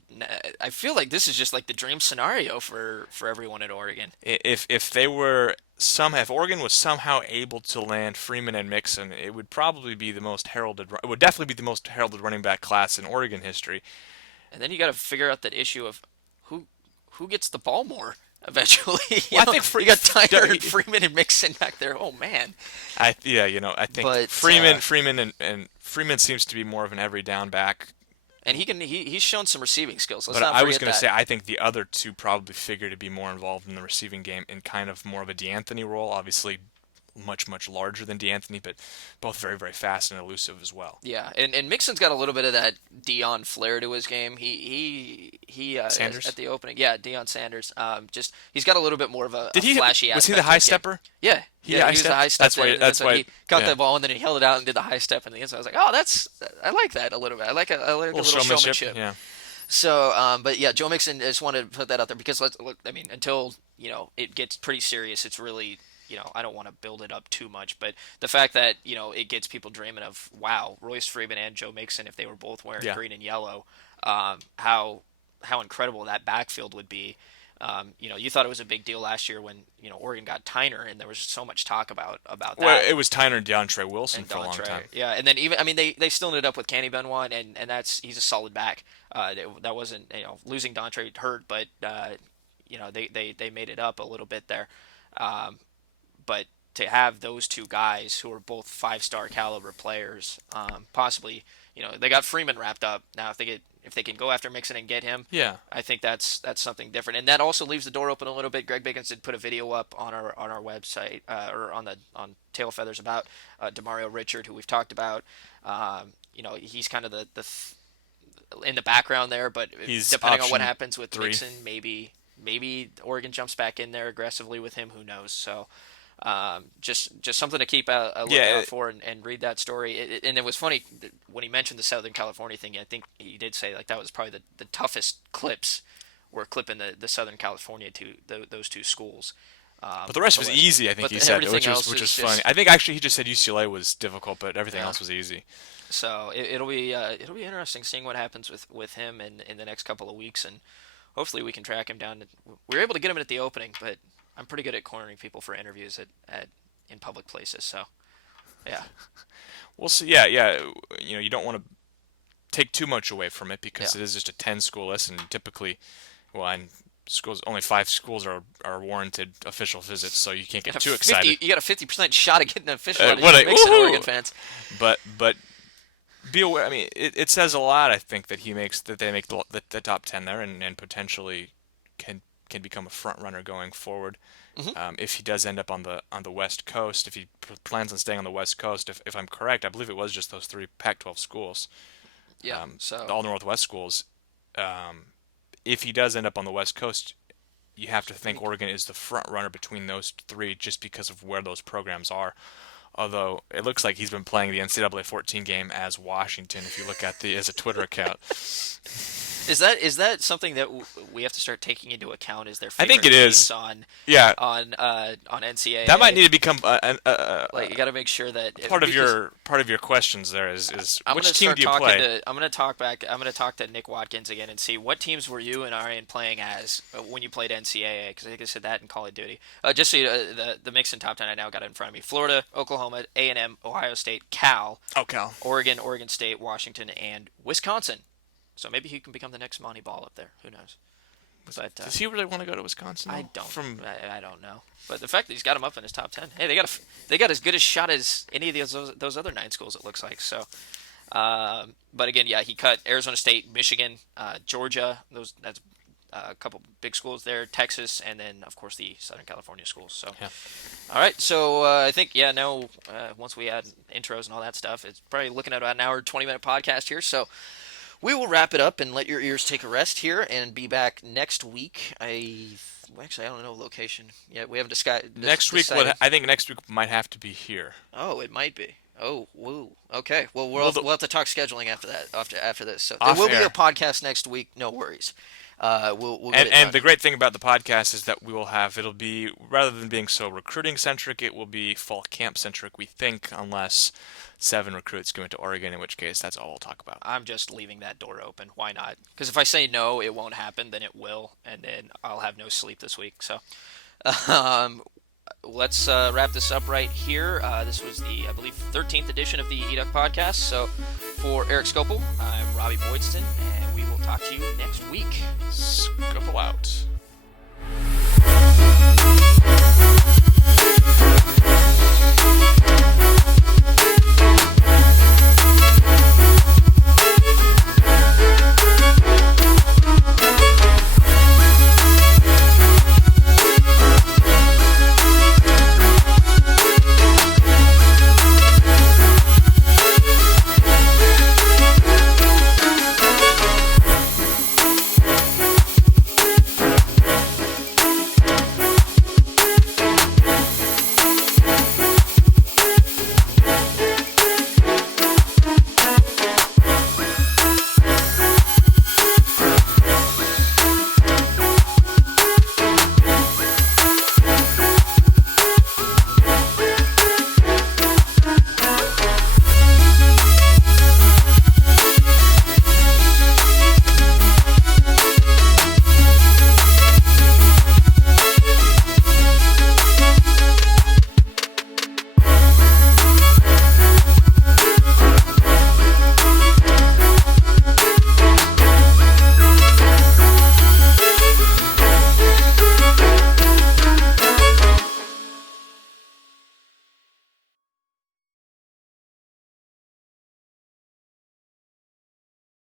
I feel like this is just like the dream scenario for everyone at Oregon. If they were somehow, if Oregon was somehow able to land Freeman and Mixon, it would probably be the most heralded. It would definitely be the most heralded running back class in Oregon history. And then you got to figure out that issue of who who gets the ball more eventually. you Well, I know, think you got Tyner and Freeman and Mixon back there. Oh man. I think But Freeman seems to be more of an every down back. and he's shown some receiving skills. Let's But not I was forget going to that. say, I think the other two probably figure to be more involved in the receiving game in kind of more of a DeAnthony role. Obviously, much, much larger than DeAnthony, but both very, very fast and elusive as well. Yeah, and Mixon's got a little bit of that Dion flair to his game. He Sanders? at the opening, yeah, Dion Sanders. Just he's got a little bit more of a Did he? flashy Was he aspect the to high his game. stepper? Yeah, He yeah, high he was the step? high step. That's why. He caught Yeah. the ball and then he held it out and did the high step in the end. So I was like, oh, I like that a little bit. I like a little showmanship. Yeah. So, but yeah, Joe Mixon. I just wanted to put that out there because let's look. I mean, until it gets pretty serious, it's really I don't want to build it up too much, but the fact that it gets people dreaming of wow, Royce Freeman and Joe Mixon if they were both wearing Yeah. green and yellow, how incredible that backfield would be. You thought it was a big deal last year when Oregon got Tyner, and there was so much talk about Well, that it was Tyner and DeAndre Wilson and for a long Dontre. time. Yeah, and then even I mean they still ended up with Kenny Benoit, and he's a solid back. That wasn't losing Dontre hurt, but they made it up a little bit there. Um, but to have those two guys who are both 5-star caliber players, possibly they got Freeman wrapped up. Now if they can go after Mixon and get him, Yeah. I think that's something different, and that also leaves the door open a little bit. Greg Biggins did put a video up on our website or on Tail Feathers about Demario Richard, who we've talked about. He's kind of in the background there, but He's depending on what option happens with 3. Mixon, maybe Oregon jumps back in there aggressively with him. Who knows? So. Just something to keep a lookout for and read that story. And it was funny when he mentioned the Southern California thing. I think he did say like that was probably the toughest clips were clipping the Southern California to those two schools. But the rest was list. easy, I think But he said, everything else which is was just- funny. I think actually he just said UCLA was difficult, but everything Yeah. else was easy. So it'll be interesting seeing what happens with him in the next couple of weeks, and hopefully we can track him down. We were able to get him at the opening, but I'm pretty good at cornering people for interviews at in public places. So yeah, We'll see. Yeah, yeah. You don't want to take too much away from it because yeah. it is just a 10 school list, and typically, well, and schools, only 5 schools are warranted official visits, so you can't get too 50, excited. you got a 50% shot of getting an official out of What your a mix in Oregon woohoo! fans. But be aware. I mean, it says a lot. I think that they make the top 10 there, and potentially can become a front runner going forward. If he does end up on the West Coast, if he plans on staying on the West Coast, if I'm correct, I believe it was just those 3 Pac-12 schools, Yeah. So all Northwest schools. If he does end up on the West Coast, you have to think Oregon is the front runner between those 3 just because of where those programs are. Although it looks like he's been playing the NCAA 14 game as Washington, if you look at as a Twitter account. is that something that we have to start taking into account? Is their I favorite think it is. teams on Yeah, NCAA? that might need to become like you got to make sure that part of your questions. There is I'm which gonna team start do you talking play? to. I'm gonna talk back. I'm gonna talk to Nick Watkins again and see what teams were you and Arian playing as when you played NCAA? Because I think I said that in Call of Duty. Just so you the mix in top 10 I now got it in front of me: Florida, Oklahoma, A&M, Ohio State, Cal, Oh, Cal. Oregon, Oregon State, Washington, and Wisconsin. So maybe he can become the next Monty Ball up there. Who knows? But Does he really want to go to Wisconsin? I though? don't. I don't know. But the fact that he's got him up in his top 10, hey, they got as good a shot as any of those other 9 schools. It looks like so. But again, yeah, he cut Arizona State, Michigan, Georgia. That's a couple big schools there, Texas, and then of course the Southern California schools. So, Yeah. all right. So I think now once we add intros and all that stuff, it's probably looking at about an hour, 20-minute podcast here. So we will wrap it up and let your ears take a rest here, and be back next week. Actually, I don't know location yet. We haven't decided. Next week, I think next week might have to be here. Oh, it might be. Oh, woo. Okay. Well, we'll have to talk scheduling after that. After this, so there will be a podcast next week. No worries. We'll get it done. And the great thing about the podcast is that it'll be, rather than being so recruiting centric, it will be fall camp centric. We think, unless 7 recruits go into Oregon, in which case that's all we'll talk about. I'm just leaving that door open. Why not? Because if I say no, it won't happen. Then it will, and then I'll have no sleep this week. So, let's wrap this up right here. This was the, I believe, 13th edition of the eDuck podcast. So, for Erik Scopel, I'm Robby Boydstun, and we will talk to you next week. Scopel out.